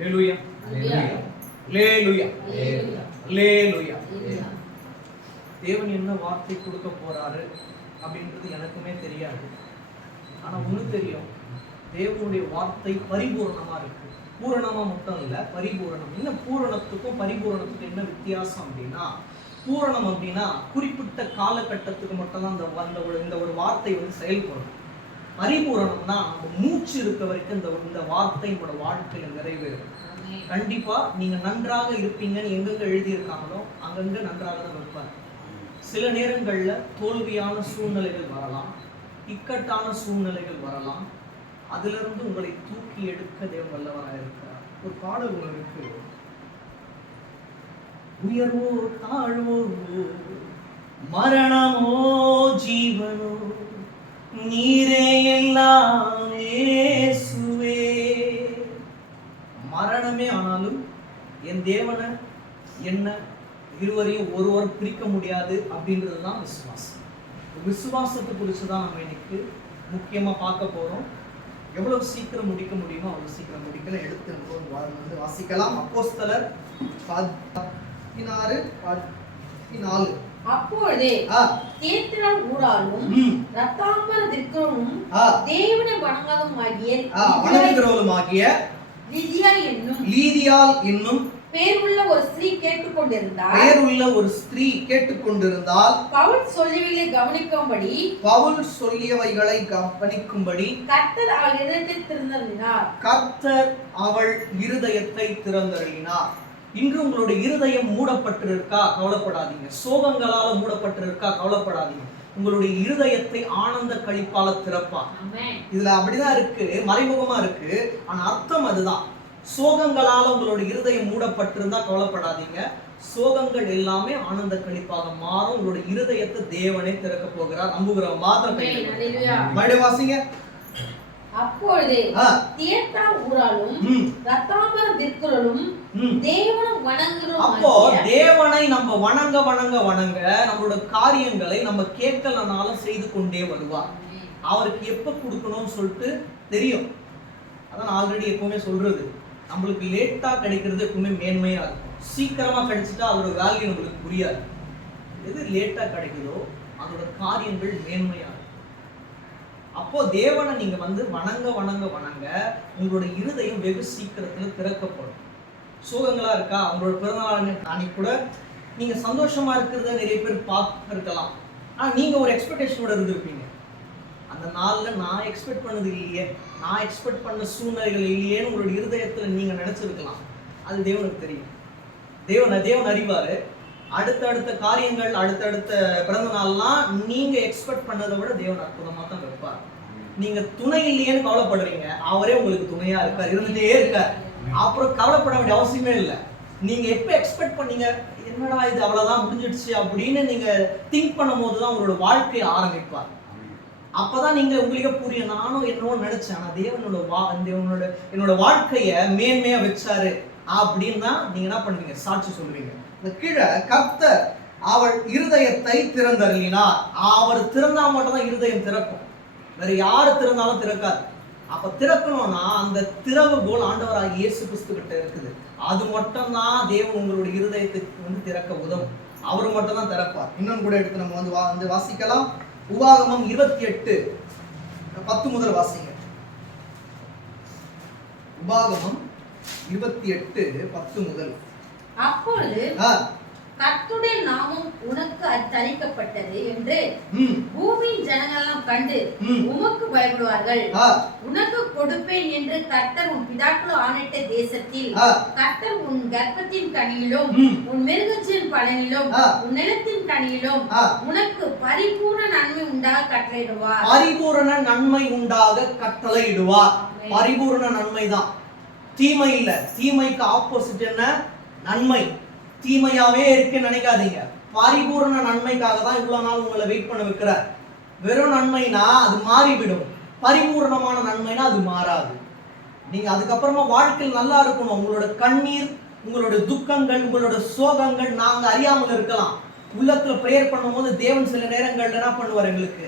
அல்லேலூயா அல்லேலூயா அல்லேலூயா. தேவன் என்ன வார்த்தை கொடுக்க போறாரு அப்படின்றது எனக்குமே தெரியாது. ஆனா ஒண்ணு தெரியும், தேவனுடைய வார்த்தை பரிபூரணமா இருக்கு. பூரணமா மட்டும் இல்ல, பரிபூரணம். என்ன பூரணத்துக்கும் பரிபூரணத்துக்கும் என்ன வித்தியாசம் அப்படின்னா, பூரணம் அப்படின்னா குறிப்பிட்ட காலகட்டத்துக்கு மட்டும் தான் இந்த ஒரு வார்த்தை செயல்படும். பரிபூரணம்னா நம்ம மூச்சு இருக்க வரைக்கும் இந்த வார்த்தை நம்மளோட வாழ்க்கையில நிறைவேறும். கண்டிப்பா நீங்க நன்றாக இருப்பீங்கன்னு எங்கெங்க எழுதியிருக்காங்களோ அங்கங்க நன்றாக தான் இருப்பார். சில நேரங்கள்ல தோல்வியான சூழ்நிலைகள் வரலாம், இக்கட்டான சூழ்நிலைகள் வரலாம். அதுல இருந்து உங்களை தூக்கி எடுக்க தேவன் வல்லவராக இருக்கிறார். ஒரு பாடல் ஒன்று இருக்கு, உயர்வோ தாழ்வோ மரணமோ ஜீவனோ நீரே எல்லாம் இயேசுவே. மரணமே ஆனாலும் என் தேவனை என்ன இருவரையும் ஒருவர் பிரிக்க முடியாது அப்படின்றதுதான் விசுவாசம். விசுவாசத்தை குறிச்சுதான் நம்ம இன்னைக்கு முக்கியமா பார்க்க போறோம். எவ்வளவு சீக்கிரம் முடிக்க முடியுமோ அவ்வளவு சீக்கிரம் முடிக்கலாம். எடுத்து வந்து வாசிக்கலாம். அப்போஸ்தலர் 16:14. அப்பொழுதே தேத்திரன் ஊராலும் ரத்தாம்பர திர்க்கரும் தேவனை வணங்காதவருமாகிய லீதியாள் என்னும் பேருள்ள ஒரு ஸ்திரீ கேட்டுக்கொண்டிருந்தால் பவுல் சொல்லியவைகளை கவனிக்கும்படி கர்த்தர் அவள் இருதயத்தை திறந்தருளினார். இன்று உங்களுடைய இருதயம் மூடப்பட்டிருக்கா? கவலைப்படாதீங்க. சோகங்களால மூடப்பட்டிருக்கா? கவலைப்படாதீங்க. உங்களுடைய இருதயத்தை ஆனந்த களிப்பால திறப்பா. இதுல அப்படிதான் இருக்கு, மறைமுகமா இருக்கு, ஆனா அர்த்தம் அதுதான். சோகங்களால உங்களுடைய இருதயம் மூடப்பட்டிருந்தா கவலைப்படாதீங்க. சோகங்கள் எல்லாமே ஆனந்த களிப்பாக மாறும். உங்களுடைய இருதயத்தை தேவனே திறக்க போகிறார். நம்புகிறோம் மாத்திரம். மறுபடியும் வாசிங்க. அப்பொழுதே தேத்திரன் ஊராலும் ரத்தாம்பர திர்க்கரும் தேவனை வணங்குறோம். அப்போ தேவனை நம்ம வணங்க நம்மளோட காரியங்களை நம்ம கேட்கலனாலும் செய்து கொண்டே வருவார். அவருக்கு எப்ப கொடுக்கணும்னு சொல்லிட்டு தெரியும். அதான் ஆல்ரெடி எப்பவுமே சொல்றது, நம்மளுக்கு லேட்டா கிடைக்கிறது எப்பவுமே மேன்மையா இருக்கும். சீக்கிரமா கிடைச்சிட்டா அதோட வேல்யூ நம்மளுக்கு புரியாது. எது லேட்டா கிடைக்குதோ அதோட காரியங்கள் மேன்மையா இருக்கும். அப்போ தேவனை நீங்க வணங்க உங்களோட இருதயம் வெகு சீக்கிரத்துல திறக்கப்படும். சோகங்களா இருக்கா? அவங்களோட பிறந்தநாள் அன்னைக்கு கூட நீங்க சந்தோஷமா இருக்கிறத நிறைய பேர் பார்க்கலாம். ஆனா நீங்க ஒரு எக்ஸ்பெக்டேஷனோட இருந்திருப்பீங்க. அந்த நாள்ல நான் எக்ஸ்பெக்ட் பண்ணது இல்லையே, நான் எக்ஸ்பெக்ட் பண்ண சூழ்நிலைகள் இல்லையேன்னு உங்களோட இருதயத்துல நீங்க நினைச்சிருக்கலாம். அது தேவனுக்கு தெரியும். தேவன் அறிவாரு. அடுத்தடுத்த காரியங்கள், அடுத்தடுத்த பிறந்த நாள்லாம் நீங்க எக்ஸ்பெக்ட் பண்ணதை விட தேவன் அற்புதமா தான் வைப்பார். நீங்க துணை இல்லையேன்னு கவலைப்படுறீங்க, அவரே உங்களுக்கு துணையா இருக்கார், இருந்துட்டே இருக்கார். அப்புறம் கவலைப்பட வேண்டிய அவசியமே இல்லை. நீங்க எப்ப எக்ஸ்பெக்ட் பண்ணீங்க, என்னடா இது அவ்வளவுதான் முடிஞ்சிடுச்சு அப்படின்னு நீங்க திங்க் பண்ணும் போதுதான் உங்களோட வாழ்க்கையை ஆரம்பிப்பார். அப்பதான் நீங்க உங்களுக்கே புரியும், நானும் என்னவோ நினைச்சேன், ஆனா என்னோட வாழ்க்கைய மேன்மையா வச்சாரு அப்படின்னு தான் நீங்க என்ன பண்ணுவீங்க, சாட்சி சொல்லுவீங்க. இந்த கீழே கர்த்தர் அவள் இருதயத்தை திறந்தருளினார். அவர் திறந்தா மட்டும் தான் இருதயம் திறக்கும், வேற யாரு திறந்தாலும் திறக்காது. அப்ப திறக்கணும்னா அந்த திறவுகோல் ஆண்டவராகிய இயேசு கிறிஸ்து கிட்ட இருக்குது. அது மட்டும் தான் தேவன் உங்களுடைய இருதயத்துக்கு திறக்க உதவும். அவர் மட்டும் தான் திறப்பார். இன்னொன்று கூட எடுத்து நம்ம வாசிக்கலாம். உபாகமம் 28:10 முதல் வாசிங்க. உபாகமம் 28:10 முதல். அப்பொழுது கர்த்தருடைய நாமம் உனக்கு தரிக்கப்பட்டது என்று பூமியின் ஜனங்களெல்லாம் கண்டு உமக்கு பயப்படுவார்கள். உனக்கு கொடுப்பேன் என்று கர்த்தர் உன் பிதாக்கள் ஆணையிட்ட தேசத்தில் கர்த்தர் உன் கர்ப்பத்தின் கனியிலும் உன் மிருகத்தின் பலனிலும் உன் நிலத்தின் கனியிலும் உனக்கு பரிபூர்ண நன்மை உண்டாக கட்டளையிடுவார். பரிபூர்ண நன்மை உண்டாக கட்டளையிடுவார். பரிபூர்ண நன்மை தான், தீமை இல்ல. தீமைக்கு ஆப்போசிட் என்ன? நன்மை. தீமையாவே இருக்குன்னு நினைக்காதீங்க. பரிபூர்ண நன்மைக்காக தான் இவ்வளவு நாள் உங்களை வெயிட் பண்ண வைக்கிறார். வெறும் நன்மைனா அது மாறிவிடும், பரிபூர்ணமான நன்மைனா அது மாறாது. நீங்க அதுக்கப்புறமா வாழ்க்கையில் நல்லா இருக்கணும். உங்களோட கண்ணீர், உங்களோட துக்கங்கள், உங்களோட சோகங்கள் நாங்க அறியாமல் இருக்கலாம். உள்ளத்துல பிரேயர் பண்ணும்போது தேவன் சில நேரங்கள்ல என்ன பண்ணுவார், எங்களுக்கு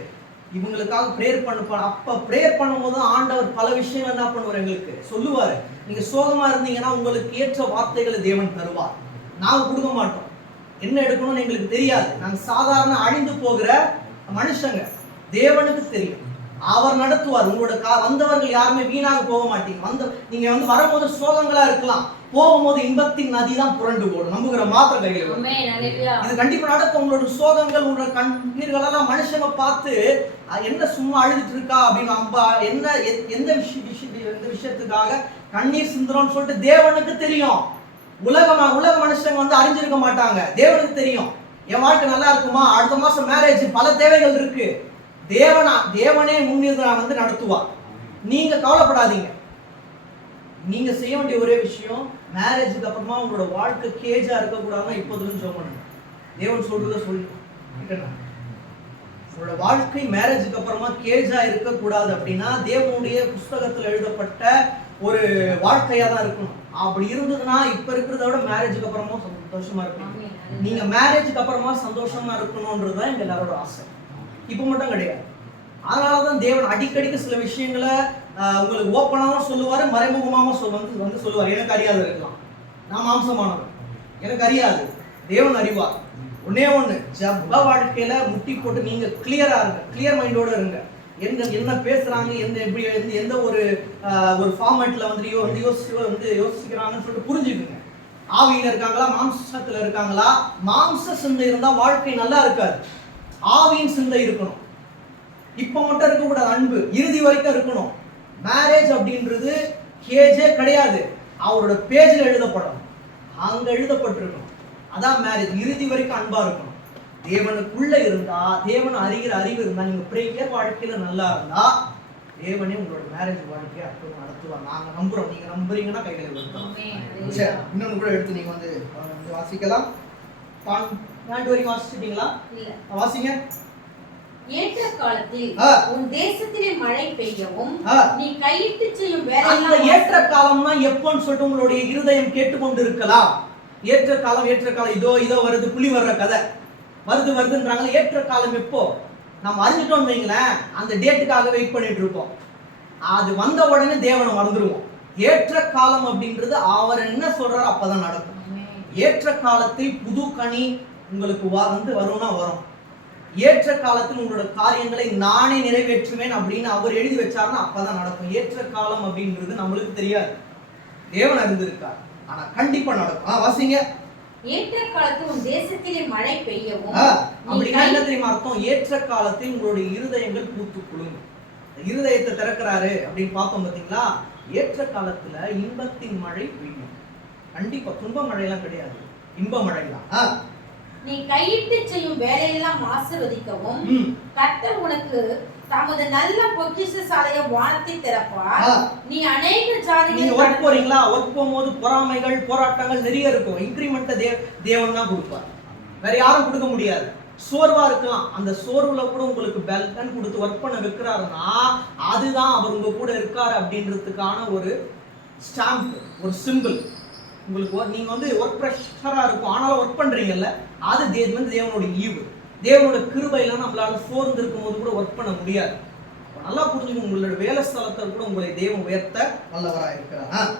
இவங்களுக்காக ப்ரேயர் பண்ணுவார். அப்ப ப்ரேயர் பண்ணும்போது ஆண்டவர் பல விஷயங்கள் என்ன பண்ணுவார், எங்களுக்கு சொல்லுவாரு. நீங்க சோகமா இருந்தீங்கன்னா உங்களுக்கு ஏற்ற வார்த்தைகளை தேவன் தருவார். நாங்க கொடுக்க மாட்டோம். என்ன எடுக்கணும்னு எங்களுக்கு தெரியாது. நாங்க சாதாரண அழிந்து போகிற மனுஷங்க. தேவனுக்கு தெரியும், அவர் நடத்துவார். உங்களோட வந்தவர்கள் யாருமே வீணாக போக மாட்டீங்க. நீங்க வரும்போது சோகங்களா இருக்கலாம், போகும்போது இன்பத்தின் நதி தான் புரண்டு போடும். நம்புகிற மாத்திர கையில் இது கண்டிப்பா நடக்கும். உங்களோட சோகங்கள், உங்களோட கண்ணீர்கள் எல்லாம் மனுஷங்க பார்த்து என்ன சும்மா அழுதுட்டு இருக்கா அப்படின்னு, அம்பா என்ன எந்த விஷயத்துக்காக கண்ணீர் சிந்துறோம்னு சொல்லிட்டு தேவனுக்கு தெரியும். உலக மனுஷங்க அறிஞ்சிருக்க மாட்டாங்க. தேவனுக்கு தெரியும், என் வாழ்க்கை நல்லா இருக்குமா, அடுத்த மாசம் மேரேஜ், பல தேவைகள் இருக்கு. தேவனே முன்னிருந்து நடத்துவார். நீங்க கவலைப்படாதீங்க. நீங்க செய்ய வேண்டிய ஒரே விஷயம், மேரேஜுக்கு அப்புறமா உங்களோட வாழ்க்கை கேஜா இருக்கக்கூடாதுன்னா இப்போதுன்னு ஜெபம் பண்ணுங்க. தேவன் சொல்றத சொல்லி உங்களோட வாழ்க்கை மேரேஜுக்கு அப்புறமா கேஜா இருக்கக்கூடாது அப்படின்னா தேவனுடைய புஸ்தகத்தில் எழுதப்பட்ட ஒரு வாழ்க்கையா தான் இருக்கணும். அப்படி இருந்ததுன்னா இப்ப இருக்கிறத விட மேரேஜுக்கு அப்புறமா சந்தோஷமா இருக்கணும். நீங்க மேரேஜுக்கு அப்புறமா சந்தோஷமா இருக்கணும்ன்றதுதான் எங்க எல்லாரோட ஆசை. இப்ப மட்டும் கிடையாது. அதனாலதான் தேவன் அடிக்கடிக்கு சில விஷயங்களை உங்களுக்கு ஓப்பனாகவும் சொல்லுவாரு, மறைமுகமாகவும் வந்து சொல்லுவார். எனக்கு அறியாது இருக்கலாம், நான் மாம்சமானவர், எனக்கு அறியாது, தேவன் அறிவார். ஒன்னே ஒண்ணு, ஜப வாழ்க்கையில முட்டி போட்டு நீங்க கிளியரா இருங்க, கிளியர் மைண்டோட இருங்க. என்ன பேசுறாங்க, எந்த ஒரு ஃபார்மேட்ல யோசிக்கிறாங்கன்னு சொல்லிட்டு புரிஞ்சுக்குங்க. ஆவியில இருக்காங்களா, மாம்சத்துல இருக்காங்களா? மாம்ச சிந்தை இருந்தா வாழ்க்கை நல்லா இருக்காது. ஆவியின் சிந்தை இருக்கணும். இப்ப மட்டும் இருக்கக்கூடாது, அன்பு இறுதி வரைக்கும் இருக்கணும். மேரேஜ் அப்படின்றது கேஜே கிடையாது, அவரோட பேஜில் எழுதப்படும், அங்க எழுதப்பட்டிருக்கணும். அதான் மேரேஜ். இறுதி வரைக்கும் அன்பா இருக்கணும். தேவனுக்குள்ள இருந்தா, தேவன் அறிகிற அறிவு இருந்தா, நீங்க பிரேயர் வாழ்க்கையில நல்லா இருந்தா தேவனே உங்களோட மேரேஜ் வாழ்க்கையை அற்புதம் நடத்துவார். நாங்க நம்புறோம். நீங்க நம்புறீங்கன்னா கையில வருத்தோம். சரி, இன்னொன்னு கூட எடுத்து நீங்க வாசிக்கலாம். வரைக்கும் வாசிச்சிட்டீங்களா? வாசிங்க. ஏற்ற காலத்தில் உன் தேசத்திலே மழை பெய்யவும் நீ கையிட்டு செய்யும் வேலை. அந்த ஏற்ற காலம்னா எப்போன்னு சொல்லிட்டு உங்களுடைய இருதயம் கேட்டுக்கொண்டு இருக்கலாம். ஏற்ற காலம் இதோ வருது, புலி வர்ற கதை வருதுன்றாங்க. ஏற்ற காலம் எப்போ நம்ம அறிஞ்சிட்டோம் வைங்களேன், அந்த டேட்டுக்காக வெயிட் பண்ணிட்டு இருப்போம். அது வந்த உடனே தேவனை மறந்துடுவோம். ஏற்ற காலம் அப்படின்றது அவர் என்ன சொல்றாரோ அப்பதான் நடக்கும். ஏற்ற காலத்தில் புது கனி உங்களுக்கு வரும்னா வரும். ஏற்ற காலத்தில் உங்களோட காரியங்களை நானே நிறைவேற்றுவேன் அப்படின்னு அவர் எழுதி வச்சாருன்னா அப்பதான் நடக்கும். ஏற்ற காலம் அப்படின்றது நம்மளுக்கு தெரியாது, தேவன் அறிந்திருக்கார். ஆனா கண்டிப்பா நடக்கும். வாசிங்க. ஏற்ற காலத்தில் உன் தேசத்திலே மழை பெய்யவும். அப்படின்னா என்ன தெரியுமா அர்த்தம்? ஏற்ற காலத்தில் உங்களுடைய இருதயங்கள் பூத்து குலுங்கும். இருதயத்தை திறக்கிறாரு அப்படின்னு பார்த்தோம் பாத்தீங்களா? ஏற்ற காலத்துல இன்பத்தின் மழை பெய்யும். கண்டிப்பா துன்ப மழையெல்லாம் கிடையாது, இன்ப மழைலாம். நீ கையிட்டு செய்யும் வேலையெல்லாம் ஆசீர்வதிக்கவும் கர்த்தர் உனக்கு தமது நல்ல பொக்கிஷசாலைய வானத்தை திறப்பார். நீ अनेक ஜாதிகள். நீங்க வர்க் போறீங்களா? வர்க் போகும்போது பொறாமைகள், போராட்டங்கள் நிறைய இருக்கும். இன்கிரிமென்ட் தேவன் தான் கொடுப்பார், வேற யாரும் கொடுக்க முடியாது. சோர்வா இருக்கலாம், அந்த சோர்வுல கூட உங்களுக்கு பெல்டன் கொடுத்து ஒர்க் பண்ண வைக்கிறாருன்னா அதுதான் அவர் உங்க கூட இருக்காரு அப்படின்றதுக்கான ஒரு ஸ்டாம்ப், ஒரு சிம்பிள். உங்களுக்கு நீங்க ஒர்க் ப்ரெஷரா இருக்கும், ஆனாலும் ஒர்க் பண்றீங்கல்ல, அது தேவனுடைய ஈவு, தேவனோட கிருபையெல்லாம் நம்மளால சோர்ந்து இருக்கும் போது கூட ஒர்க் பண்ண முடியாது. நல்லா புரிஞ்சுக்கணும், உங்களோட வேலை ஸ்தலத்தில் கூட உங்களை தேவன் உயர்த்த வல்லவராக இருக்கிறார்.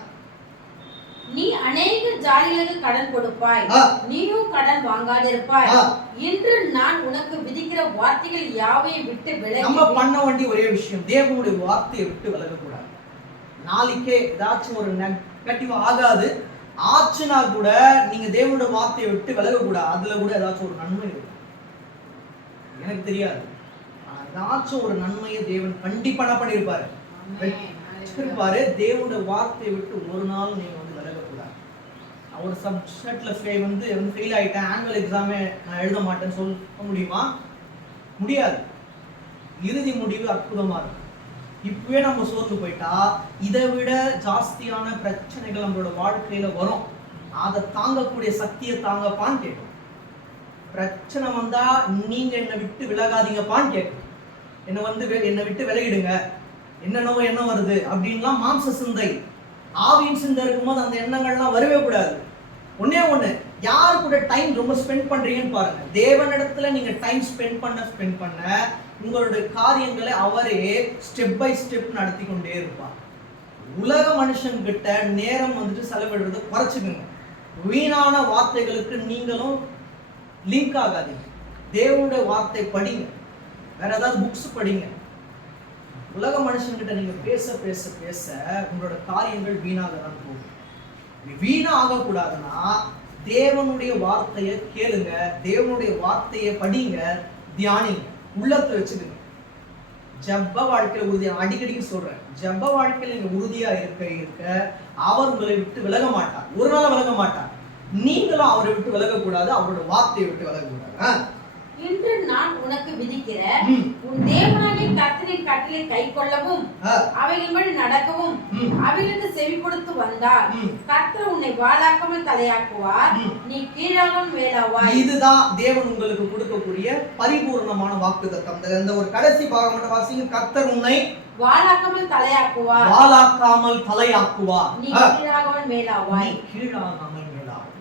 நீ अनेक ஜாதிகளுக்கு கடன் கொடுப்பாய், நீயும் கடன் வாங்காதிருப்பாய். இன்று நான் உனக்கு விதிக்கிற வார்த்தைகள் யாவையும் விட்டு விலகி. நம்ம பண்ண வேண்டிய ஒரே விஷயம், தேவனுடைய வார்த்தையை விட்டு விலகக்கூடாது. நாளைக்கே ஏதாச்சும் ஒரு நெகட்டிவ் ஆகாது, ஆச்சுனா கூட நீங்க தேவனுடைய வார்த்தையை விட்டு விலகக்கூடாது. அதுல கூட ஏதாச்சும் ஒரு நன்மை இருக்கும், எனக்கு தெரியாது, ஏதாச்சும் ஒரு நன்மையை தேவன் கண்டிப்பா பண்ணிருப்பாரு. தேவனுடைய வார்த்தையை விட்டு ஒரு நாள் நீங்க விலகக்கூடாது. ஒரு சப்ஜெக்ட்ல ஃபெயில் ஆயிட்டேன், ஆனுவல் எக்ஸாமே நான் எழுத மாட்டேன்னு சொல்ல முடியுமா? முடியாது. இறுதி முடிவு அற்புதமா இருக்கும். இப்பவே நம்ம சோர்ந்து போயிட்டா இதை விட ஜாஸ்தியான பிரச்சனைகள் நம்மளோட வாழ்க்கையில வரும். அதை தாங்கக்கூடிய சக்தியை தாங்கப்பான்னு கேட்கும். பிரச்சனை வந்தா நீங்க என்னை விட்டு விலகாதீங்கப்பான்னு கேட்கும். என்னை விட்டு விலகிடுங்க, என்னென்னவோ எண்ணம் வருது அப்படின்லாம் மாம்ச சிந்தை. ஆவியின் சிந்தை இருக்கும்போது அந்த எண்ணங்கள்லாம் வரவே கூடாது. ஒண்ணே ஒண்ணு, யாரு கூட டைம் ரொம்ப ஸ்பெண்ட் பண்றீங்கன்னு பாருங்க. தேவனிடத்துல நீங்க டைம் ஸ்பெண்ட் பண்ண உங்களுடைய காரியங்களை அவரே ஸ்டெப் பை ஸ்டெப் நடத்தி கொண்டே இருப்பார். உலக மனுஷன் கிட்ட நேரம் வந்துட்டு செலவிடுறது குறைச்சுக்குங்க. வீணான வார்த்தைகளுக்கு நீங்களும் லிங்க் ஆகாதீங்க. தேவனுடைய வார்த்தை படிங்க, வேற ஏதாவது புக்ஸ் படிங்க. உலக மனுஷன்கிட்ட நீங்க பேச பேச பேச உங்களோட காரியங்கள் வீணாக தான் போகும். வீணா ஆகக்கூடாதுன்னா தேவனுடைய வார்த்தையை கேளுங்க, தேவனுடைய வார்த்தையை படிங்க, தியானிங்க, உள்ளத்தை வச்சுக்கோங்க. ஜெப வாழ்க்கையில உறுதியா, அடிக்கடிக்கு சொல்றேன், ஜெப வாழ்க்கையில நீங்க உறுதியா இருக்க அவர் உங்களை விட்டு விலக மாட்டார். ஒரு நாள் விலக மாட்டார். நீங்களும் அவரை விட்டு விலகக்கூடாது, அவரோட வார்த்தையை விட்டு விலகக்கூடாது. இன்று நான் உனக்கு விதிக்கிற உன் தேவனாகிய கர்த்தரின் கட்டளை கைக்கொள்ளவும் அவைகளின்படி நடக்கவும் அவைகளுக்கு செவி கொடுத்து வந்தால் கர்த்தர் உன்னை வாளாக்காமல் தலையாக்குவார், நீ கீழாகவும் மேலாவாய். இதுதான் தேவன் உங்களுக்கு கொடுக்கக்கூடிய பரிபூர்ணமான வாக்குத்தத்தம். இந்த ஒரு கடைசி பாகம் மட்டும் வாசிங்க. கர்த்தர் உன்னை வாளாக்காமல் தலையாக்குவார், வாளாக்காமல் தலையாக்குவார், நீ கீழாகவும் மேலாவாய், கீழாகாமல் மேலாவாய்.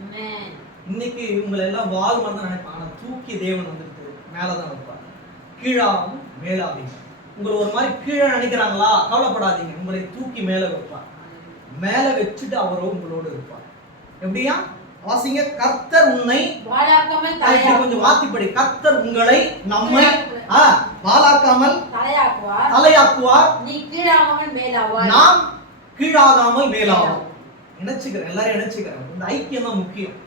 இன்னைக்கு உங்களை எல்லாம் வால் மாதிரி நினைப்பாங்க, ஆனா தூக்கி தேவன் வந்துட்டு மேலதான் வைப்பார். கீழாவும் மேலாவீங்க. உங்களை ஒரு மாதிரி கீழே நினைக்கிறாங்களா, கவலைப்படாதீங்க, உங்களை தூக்கி மேல வைப்பார். மேல வச்சுட்டு அவரோ உங்களோடு இருப்பார். எப்படியா வாசிங்க. கர்த்தர் உன்னை வாளாக்காமல் தலையாக்குவார். கொஞ்சம் வாத்திப்படி. கர்த்தர் உங்களை நம்மை வாளாக்காமல் தலையாக்குவார், நீ கீழாகாமல் மேலாவாய், நாம் கீழாகாமல் மேலாவோம். நினைச்சுக்கிறேன், எல்லாரும் நினைச்சுக்கிறேன். இந்த ஐக்கியம் தான் முக்கியம்.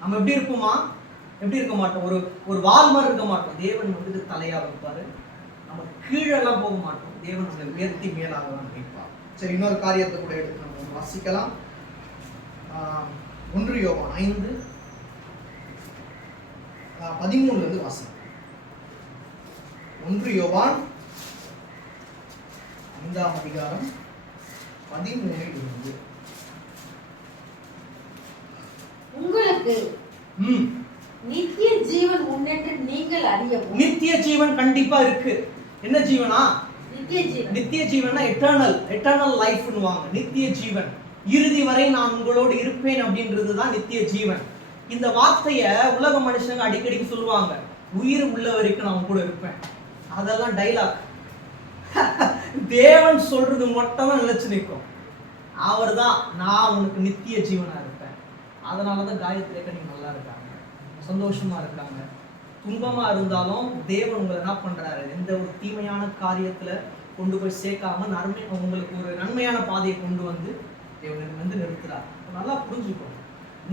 நம்ம எப்படி இருப்போமா, எப்படி இருக்க மாட்டோம், ஒரு வால் மாதிரி இருக்க மாட்டோம். தேவன் வந்துட்டு தலையா வைப்பாரு, நம்ம கீழெல்லாம் போக மாட்டோம். தேவன் நம்மளை உயர்த்தி மேலாக தான் வைப்பார். சரி, இன்னொரு காரியத்தை கூட எடுத்து நம்ம வாசிக்கலாம். 1 யோவான் 5:13 வாசிக்கலாம். 1 யோவான் 5:13 உங்களுக்கு நித்திய ஜீவன் உண்டென்று நீங்கள் அறியவும். நித்திய ஜீவன் கண்டிப்பா இருக்கு. என்ன ஜீவனா? நித்திய ஜீவன். நித்திய ஜீவனா எட்டர்னல் லைஃப்னுவாங்க. நித்திய ஜீவன், இறுதி வரை நான் உங்களோடு இருப்பேன் அப்படின்றதுதான் நித்திய ஜீவன். இந்த வார்த்தையை உலக மனுஷங்க அடிக்கடி சொல்லுவாங்க, உயிர் உள்ள வரைக்கும் நான் கூட இருப்பேன். அதெல்லாம் டைலாக். தேவன் சொல்றது மட்டும் தான் நிலைச்சு நிற்கும். அவர் தான் நான் உனக்கு நித்திய ஜீவனா இருப்பேன். அதனாலதான் காயத்ரி நீங்க நல்லா இருக்காங்க, சந்தோஷமா இருக்காங்க. துன்பமா இருந்தாலும் தேவன் உங்களை என்ன பண்றாரு, எந்த ஒரு தீமையான காரியத்துல கொண்டு போய் சேர்க்காம உங்களுக்கு ஒரு நன்மையான பாதையை கொண்டு வந்து தேவன் வந்து நிறுத்துறார். நல்லா புரிஞ்சுக்கோ,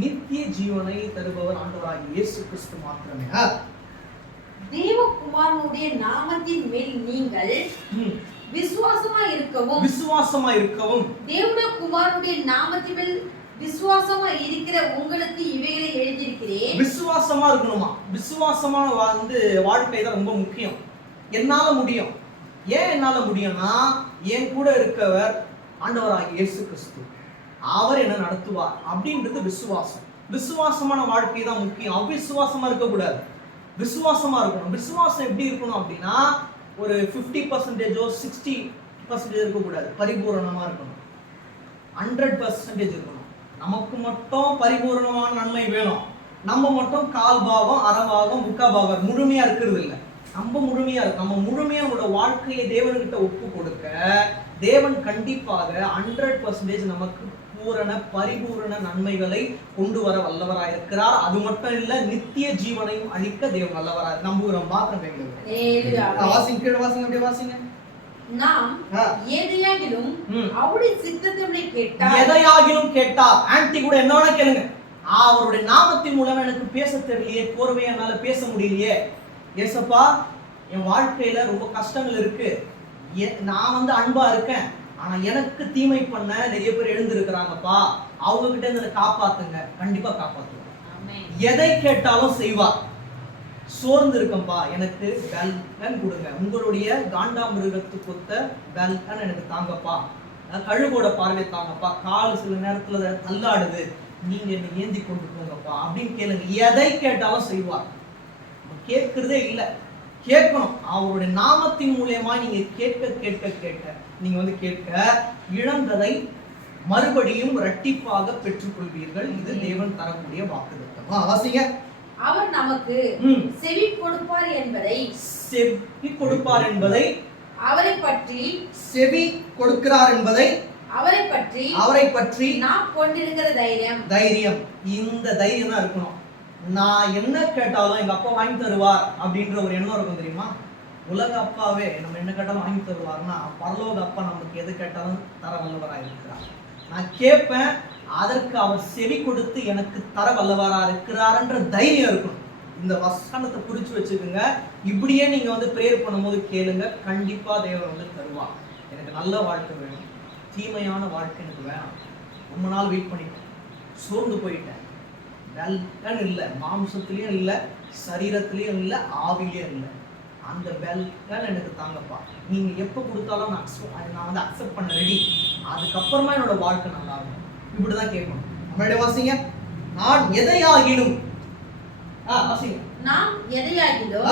நித்திய ஜீவனை தருபவர் ஆண்டவராகிய இயேசு கிறிஸ்து மாத்திரமே. தேவகுமாரனுடைய நாமத்தின் மேல் நீங்கள் விசுவாசமா இருக்கவும் தேவனுடைய குமாரனுடைய நாமத்தின் மேல் விசுவாசமா இருக்கிற உங்களுக்கு இவைகளை எழுதியிருக்கிறேன். விசுவாசமா இருக்கணுமா? விசுவாசமான வாழ்க்கை தான் ரொம்ப முக்கியம். என்னால முடியும். ஏன் என்னால முடியும்னா, என் கூட இருக்கவர் ஆண்டவராகிய இயேசு கிறிஸ்து, அவர் என்ன நடத்துவார் அப்படின்றது விசுவாசம். விசுவாசமான வாழ்க்கை தான் முக்கியம். அவிசுவாசமா இருக்கக்கூடாது, விசுவாசமா இருக்கணும். விசுவாசம் எப்படி இருக்கணும் அப்படின்னா, ஒரு 50%ஓ 60% இருக்கக்கூடாது, பரிபூரணமா இருக்கணும். 100% இருக்கணும். நமக்கு மட்டும் பரிபூர்ணமான நன்மை வேணும். நம்ம மட்டும் கால் பாகம், அரை பாகம், முக்கால் பாகம் முழுமையா இருக்கிறது இல்லை. நம்ம முழுமையா இருக்கு. நம்ம முழுமையா நம்மளோட வாழ்க்கையை தேவன்கிட்ட ஒப்பு கொடுக்க தேவன் கண்டிப்பாக 100% நமக்கு பூரண பரிபூரண நன்மைகளை கொண்டு வர வல்லவராக இருக்கிறார். அது மட்டும் இல்ல, நித்திய ஜீவனையும் அளிக்க தேவன் வல்லவராக நம்புகிறோம். மாத்திரம் வாசிங்க, அப்படியே வாசிங்க. நாம் எதையாகிலும் அவருடைய சித்தத்தை கேட்டார். ஆன்ட்டி கூட என்ன வேணா கேளுங்க, அவருடைய நாமத்தின் மூலம் எனக்கு பேச தெரியலையே, கோர்வையா என்னால பேச முடியலையே, ஏசப்பா என் வாழ்க்கையில ரொம்ப கஷ்டங்கள் இருக்கு, நான் அன்பா இருக்கேன், ஆனா எனக்கு தீமை பண்ண நிறைய பேர் எழுந்திருக்கிறாங்கப்பா, அவங்க கிட்ட இருந்து காப்பாத்துங்க. கண்டிப்பா காப்பாத்துவாங்க. எதை கேட்டாலும் செய்வார். சோர்ந்து இருக்கம்பா, எனக்கு பெல்கன் கொடுங்க. உங்களுடைய காண்டாமிருகத்துக்கு ஒத்த பெல்கன் எனக்கு தாங்கப்பா. கழுகோட பார்வை தாங்கப்பா. கால் சில நேரத்துல தள்ளாடுது, நீங்க என்னை ஏந்தி கொண்டு போங்கப்பா அப்படின்னு கேளுங்க. எதை கேட்டாலும் செய்வார். கேட்கறதே இல்லை, கேட்கணும். அவருடைய நாமத்தின் மூலியமா நீங்க கேட்க கேட்க கேட்க நீங்க கேட்க இழந்ததை மறுபடியும் இரட்டிப்பாக பெற்றுக்கொள்வீர்கள். இது தேவன் தரக்கூடிய வாக்குத்தத்தம். வாசிங்க. அவர் நமக்கு செவி கொடுப்பார் என்பதை அவரை பற்றி செவி கொடுக்கிறார் என்பதை அவரை பற்றி நாம் கொண்டிருக்கிற தைரியம். இந்த தைரியம் தான் இருக்கணும். நான் என்ன கேட்டாலும் எங்க அப்பா வாங்கி தருவார் அப்படின்ற ஒரு எண்ணம் இருக்கும் தெரியுமா? உலக அப்பாவே நம்ம என்ன கேட்டாலும் வாங்கி தருவார்னா, பரலோக அப்பா நமக்கு எது கேட்டாலும் தர வல்லவராக இருக்கிறார். நான் கேட்பேன், அதற்கு அவர் செவி கொடுத்து எனக்கு தர வல்லவரா இருக்கிறார்ன்ற தைரியம் இருக்கணும். இந்த வசனத்தை குறிச்சு வச்சுக்கோங்க. இப்படியே நீங்க பிரேயர் பண்ணும்போது கேளுங்க, கண்டிப்பா தேவன் தருவார். எனக்கு நல்ல வாழ்க்கை வேணும், தீமையான வாழ்க்கை எனக்கு வேணாம். ரொம்ப நாள் வெயிட் பண்ணிட்டேன், சோர்ந்து போயிட்டேன், பெல்டன் இல்லை, மாம்சத்திலையும் இல்லை, சரீரத்திலையும் இல்லை, ஆவிலையும் இல்லை. அந்த பெல்டன் எனக்கு தாங்கப்பா. நீங்க எப்போ கொடுத்தாலும் நான் அக்செப்ட் பண்ண ரெடி. அதுக்கப்புறமா என்னோட வாழ்க்கை நல்லா இருக்கும். இப்படிதான் கேட்கணும். நம்மளுடைய வாசிங்க. நான் எதையாகிலும் நாம் எதையாகிலும்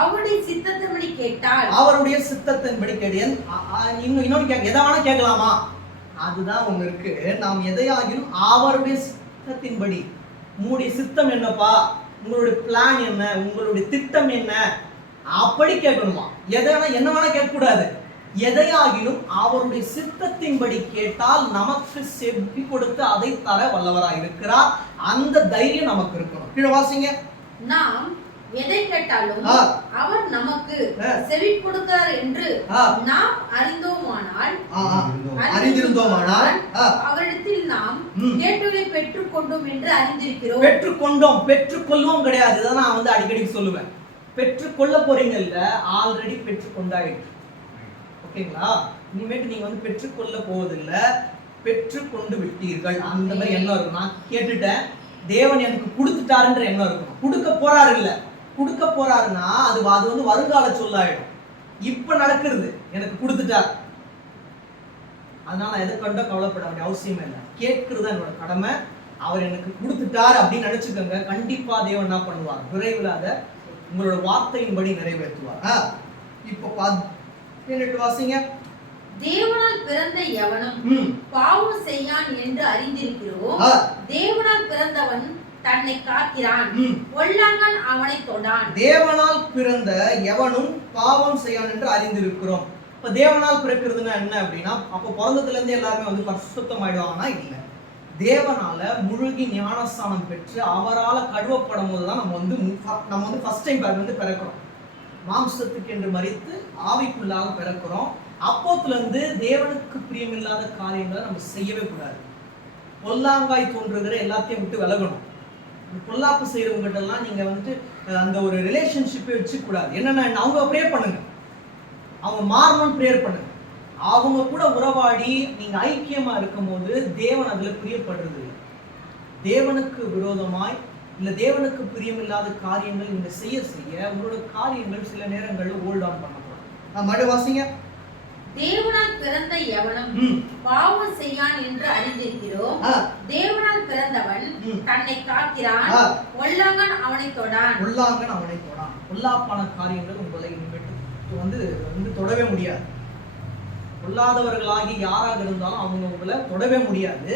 அவருடைய சித்தத்தின்படி கேட்டால், அவருடைய சித்தத்தின்படி கேட்டேன். இன்னொன்னு எதான கேட்கலாமா? அதுதான் ஒண்ணு இருக்கு. நாம் எதையாகிலும் அவருடைய சித்தத்தின்படி. உங்களுடைய சித்தம் என்னப்பா, உங்களுடைய பிளான் என்ன, உங்களுடைய திட்டம் என்ன, அப்படி கேட்கணுமா? எதைனா என்ன வேணா கேட்கக்கூடாது. எதையாகிலும் அவருடைய சித்தத்தின்படி கேட்டால் நமக்கு செவி கொடுத்து அதை தர வல்லவராக இருக்கிறார். அந்த தைரியம் நமக்கு இருக்கணும். கீழே வாசிங்க. நாம் எதை கேட்டாலும் அவர் நமக்கு செவி கொடுக்கிறார் என்று நாம் அறிந்திருந்தோமானால் அவரிடத்தில் நாம் கேட்டதை பெற்றுக்கொண்டோம் என்று அறிந்திருக்கிறோம். பெற்றுக்கொள்வோம் கிடையாது. இதை நான் அடிக்கடி சொல்லுவேன். பெற்றுக்கொள்ள போறீங்கல்ல, ஆல்ரெடி பெற்றுக்கொண்டாயிட்டு. ஓகேங்களா? இனிமேட்டு நீங்க பெற்றுக்கொள்ள போவதில்லை, பெற்றுக்கொண்டு விட்டீர்கள். அந்த மாதிரி எண்ணம் இருக்கும். நான் கேட்டுட்டேன், தேவன் எனக்கு கொடுத்துட்டாருன்ற எண்ணம் இருக்கும். கொடுக்க போறாரு இல்ல, கொடுக்க போறாருன்னா அது வருங்கால சொல்லாயிடும். இப்ப நடக்கிறது, எனக்கு கொடுத்துட்டார். அதனால எதை கண்டோ கவலைப்பட வேண்டிய அவசியமே இல்லை. கேட்கறது என்னோட கடமை. அவர் எனக்கு கொடுத்துட்டார் அப்படின்னு நினைச்சுக்கோங்க. கண்டிப்பா தேவன் என்ன பண்ணுவார்? விரைவில் அதை உங்களோட வார்த்தையின்படி நிறைவேற்றுவார். இப்போ 18 வாசிங்க. தேவனால் பிறந்த எவனும் பாவம் செய்யான் என்று அறிந்திருக்கிறோம். தேவனால் பிறந்தவன் தன்னை காக்கிறான், பொல்லாங்கன் அவனை தொடான். தேவனால் பிறந்த எவனும் பாவம் செய்யான் என்று அறிந்திருக்கிறோம். இப்ப தேவனால் பிறக்கிறதுனா என்ன அப்படின்னா, அப்ப பிறந்ததுல இருந்து எல்லாருமே பரிசுத்தம் ஆயிடுவாங்கன்னா இல்ல. தேவனால முழுகி ஞானஸ்தானம் பெற்று அவரால் கழுவப்படும் போதுதான் நம்ம ஃபர்ஸ்ட் டைம் பிறக்கிறோம். மாம்சத்துக்கு என்று மரித்து ஆவிக்குள்ளாக பிறக்கிறோம். அப்போத்துல இருந்து தேவனுக்கு பிரியமில்லாத காரியங்களை நம்ம செய்யவே கூடாது. பொல்லாங்காய் தோன்றுகிற எல்லாத்தையும் விட்டு விலகணும். பொல்லாப்பு செய்யறவங்கிட்ட எல்லாம் நீங்க அந்த ஒரு ரிலேஷன்ஷிப்பை வச்சுக்க கூடாது. என்னன்னா அவங்க ப்ரேயர் பண்ணுங்க, அவங்க மாறணும்னு ப்ரேயர் பண்ணுங்க. அவங்க கூட உறவாடி நீங்க ஐக்கியமா இருக்கும் போது தேவன் அதுல பிரியப்படுறது இல்லை. தேவனுக்கு விரோதமாய் இல்ல தேவனுக்கு பிரியமில்லாத காரியங்கள் நீங்க செய்ய உங்களோட காரியங்கள் சில நேரங்கள்ல ஹோல்ட் ஆன் பண்ணக்கூடாது. மறுவாசிங்க. தேவனால் பிறந்த எவனும் பாவம் செய்யான் என்று அறிந்திருக்கிறோம். தேவனால் பிறந்தவன் தன்னை காக்கிறான், பொல்லாங்கன் அவனை தொடான். பொல்லாப்பான காரியங்கள் உங்களை தொடவே முடியாது. பொல்லாதவர்களாகி யாராக இருந்தாலும் அவங்க உங்களை தொடவே முடியாது.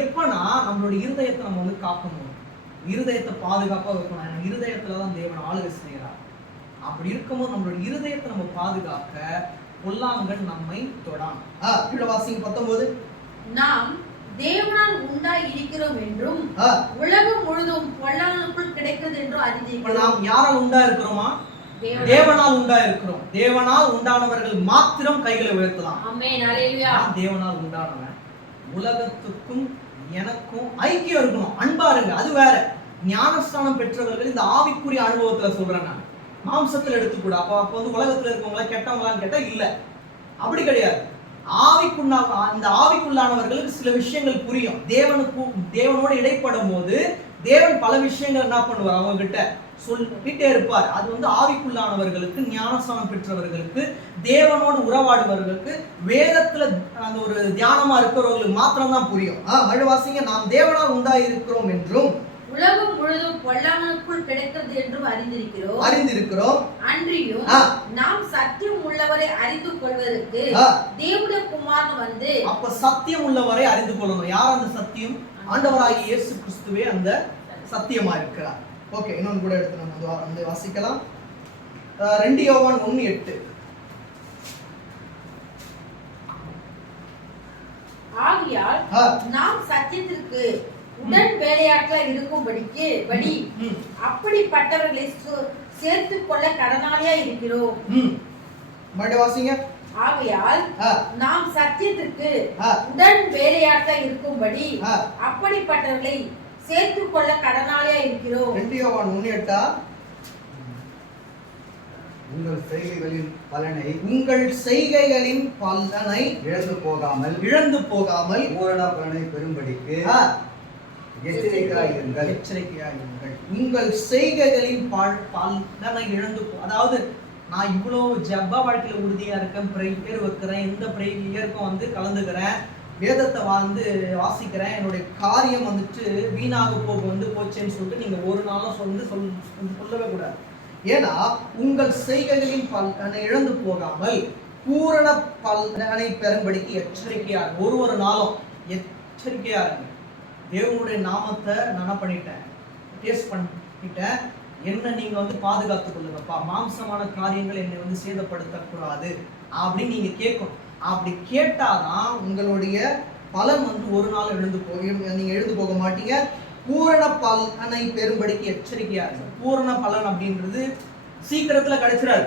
எப்பனா நம்மளுடைய இருதயத்தை நம்ம காக்கணும், இருதயத்தை பாதுகாப்பா வைக்கணும். இருதயத்துலதான் தேவன் ஆளுகை செய்கிறார். அப்படி இருக்கும்போது நம்மளுடைய இருதயத்தை நம்ம பாதுகாக்க பொல்லாங்கன் நம்மை தொடான். வாசிங்க 19. நாம் தேவனால் உண்டாய் இருக்கிறோம் என்றும் உலகம் முழுதும் பொல்லாங்கனுக்குள் கிடைக்கிறது என்றும் அறிந்திருக்கிறோம். நாம் யாரால் உண்டா இருக்கிறோமா? தேவனால் உண்டா இருக்கிறோம். தேவனால் உண்டானவர்கள் மாத்திரம் கைகளை உயர்த்தலாம். ஆமென், ஹல்லேலூயா. தேவனால் உண்டானவன். உலகத்துக்கும் எனக்கும் ஐக்கியம் இருக்கணும், அன்பா இருங்க. அது வேற. ஞானஸ்தானம் பெற்றவர்கள் இந்த ஆவிக்குரிய அனுபவத்துல சொல்றேன் நான். மாம்சத்துல எடுத்துக்கூட. அப்ப உலகத்துல இருக்கவங்கள கெட்டவங்களான்னு கேட்டா இல்ல, அப்படி கிடையாது. அந்த ஆவிக்குள்ளானவர்களுக்கு சில விஷயங்கள் புரியும். தேவனோட இடைப்படும் போது தேவன் பல விஷயங்கள் என்ன பண்ணுவார், அவங்க கிட்ட சொல்லிட்டே இருப்பார். அது ஆவிக்குள்ளானவர்களுக்கு, ஞானஸ்தானம் பெற்றவர்களுக்கு, தேவனோடு உறவாடுவர்களுக்கு, வேதத்துல அந்த ஒரு தியானமா இருக்கிறவர்களுக்கு மாத்திரம் தான் புரியும். மறுவாசிங்க. நாம் தேவனால் உண்டாயிருக்கிறோம் என்றும் உலகம் முழுதும் பொல்லாங்கனுக்குள் கிடைக்கிறது என்றும் அறிந்திருக்கிறோம். அன்றியும் நாம் சத்தியம் உள்ளவரை அறிந்து கொள்வதற்கு தேவனுடைய குமாரன் வந்து. அப்ப சத்தியம் உள்ளவரை அறிந்து கொள்ளணும். யார் அந்த சத்தியம்? ஆண்டவராகிய இயேசு கிறிஸ்துவே அந்த சத்தியமா இருக்கிறார். ஓகே, இன்னொன்று கூட எடுத்து நம்ம வந்து வாசிக்கலாம். 2 யோவான் 1:8. ஆகையால் நாம் சத்தியத்திற்கு உடன் வேலையாட்கள் இருக்கும்படிக்கு அப்படிப்பட்டவர்களை சேர்த்துக் கொள்ள கடனாளியா இருக்கிறோம். மறுபடியும் வாசிங்க. ஆகையால் நாம் சத்தியத்திற்கு உடன் வேலையாட்கள் இருக்கும்படி அப்படிப்பட்டவர்களை சேர்த்துக் கொள்ள கடனாளியா இருக்கிறோம். 2 யோவான் 1:8. உங்கள் செய்கைகளின் பலனை இழந்து போகாமல் பூரண பலனை பெறும்படிக்கு எச்சரிக்கையாயிருங்கள். உங்கள் செய்கைகளின் பலனை இழந்து அதாவது நான் இவ்வளவு ஜெப வாழ்க்கையில உறுதியா இருக்கேன், பேர் வைக்கிறேன், இந்த இயற்கம் வந்து கலந்துக்கிறேன், வேதத்தை வாசிக்கிறேன், என்னுடைய காரியம் வந்துட்டு வீணாக போச்சேன்னு சொல்லிட்டு நீங்க ஒரு நாளும் சொல்லவே கூடாது. ஏன்னா உங்கள் செய்கைகளின் பலனை இழந்து போகாமல் பூரண பலனை பெறும்படிக்கு எச்சரிக்கையா ஒரு நாளும் எச்சரிக்கையா இருங்க. தேவனுடைய நாமத்தை நான் பண்ணிட்டேன், டேஸ்ட் பண்ணிட்டேன், என்ன நீங்க பாதுகாத்துக் கொள்ளுங்கப்பா, மாம்சமான காரியங்கள் என்னை சேதப்படுத்தக்கூடாது அப்படின்னு நீங்க கேட்கணும். அப்படி கேட்டாதான் உங்களுடைய பலன் ஒரு நாள் நீங்க எழுந்து போக மாட்டீங்க. பூரண பலனை பெறும்படிக்கு எச்சரிக்கையா இருக்கு. பூரண பலன் அப்படின்றது சீக்கிரத்துல கிடைச்சிடாது.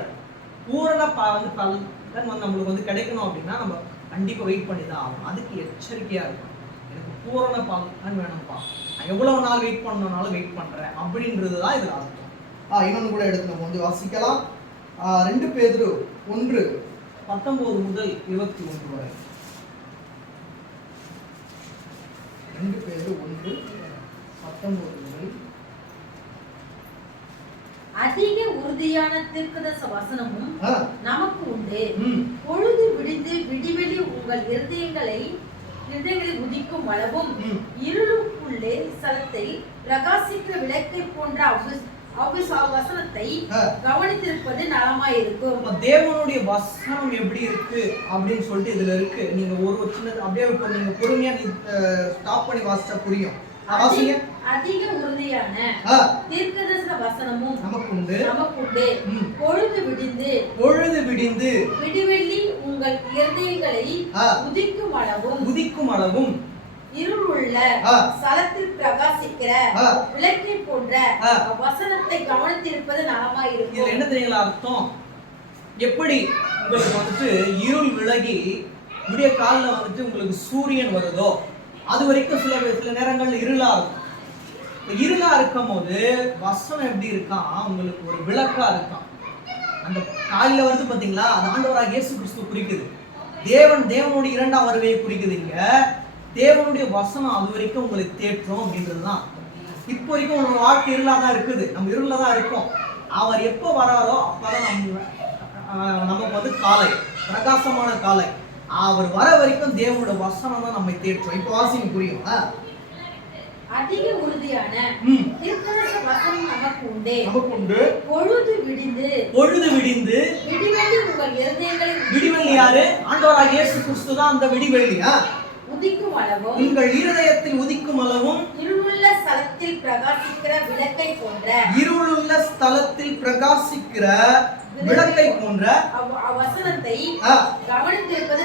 பூரண பலன் நம்மளுக்கு கிடைக்கணும் அப்படின்னா நம்ம கண்டிப்பா வெயிட் பண்ணி தான் ஆகணும். அதுக்கு எச்சரிக்கையா இருக்கும். எனக்கு பூரண பலன் வேணும்ப்பா, நான் எவ்வளவு நாள் வெயிட் பண்ணனாலும் வெயிட் பண்றேன் அப்படின்றதுதான் இதுல அர்த்தம். இன்னொன்னு கூட எடுத்து நம்ம வாசிக்கலாம். 2 பேதுரு 1:19 முதல் 21 வரை. 2 பேதுரு 1:19 முதல். அதிக உறுதியான தீர்க்கதரிசன வசனமும் நமக்கு உண்டு. பொழுது விடிந்து விடிவெளி உங்கள் இருதயங்களை உதிக்கும் அளவும் இருளுக்குள்ளே ஸ்தலத்தை பிரகாசிக்கிற விளக்கை போன்ற வசனத்தை கவனித்திருப்பது நலமாயிருக்கும். தேவனுடைய வசனம் எப்படி இருக்கு அப்படின்னு சொல்லிட்டு இதுல இருக்கு. நீங்க ஒரு சின்ன அப்படியே நீங்க பொறுமையா ஸ்டாப் பண்ணி வாசிச்சா புரியும். அதிக உறுதியான தீர்க்கதரிசன வசனமும் நமக்கு உண்டு. பொழுது விடிந்து விடிவெள்ளி உங்கள் இருதயங்களை உதிக்கும் அளவும் இருளுள்ள ஸ்தலத்தில் பிரகாசிக்கிற விளக்கை போன்ற வசனத்தை கவனித்திருப்பது நலமாயிருக்கும். இதுல என்ன தெரியல அர்த்தம்? எப்படி உங்களுக்கு இருள் விலகி விடிய காலில் உங்களுக்கு சூரியன் வருதோ அது வரைக்கும் சில நேரங்கள்ல இருளா இருக்கும். இருளா இருக்கும் போது வசனம் எப்படி இருக்கான்? உங்களுக்கு ஒரு விளக்கா இருக்கான். அந்த காலையில பாத்தீங்களா, அது ஆண்டவராகிய இயேசு கிறிஸ்து குறிக்குது. தேவனுடைய 2ஆம் வருகையை குறிக்குதுங்க. தேவனுடைய வசனம் அது வரைக்கும் உங்களுக்கு தேற்றும் அப்படின்றதுதான். இப்போ வரைக்கும் உங்களோட வாழ்க்கை இருளா தான் இருக்குது, நம்ம இருள தான் இருக்கோம். அவர் எப்போ வராரோ அப்பதான் நமக்கு காலை, பிரகாசமான காலை. அவர் வர வரைக்கும் தேவனுடைய வசனம் தான் நம்மை தேற்றும். இப்போ வாசிங்க புரியும். அதிக உறுதியான தீர்க்கதரிசன வசனம் நமக்கு உண்டு. பொழுது விடிந்து விடிவெள்ளி உங்கள் இருதயங்களை விடிவெள்ளி யாரு? ஆண்டவராகிய இயேசு கிறிஸ்து தான் அந்த விடிவெள்ளி. உதிக்கும் அளவும் உங்கள் இருதயத்தில் உதிக்கும் அளவும் இருளுள்ள ஸ்தலத்தில் பிரகாசிக்கிற விளக்கை போன்ற வசனத்தை கவனித்திருப்பது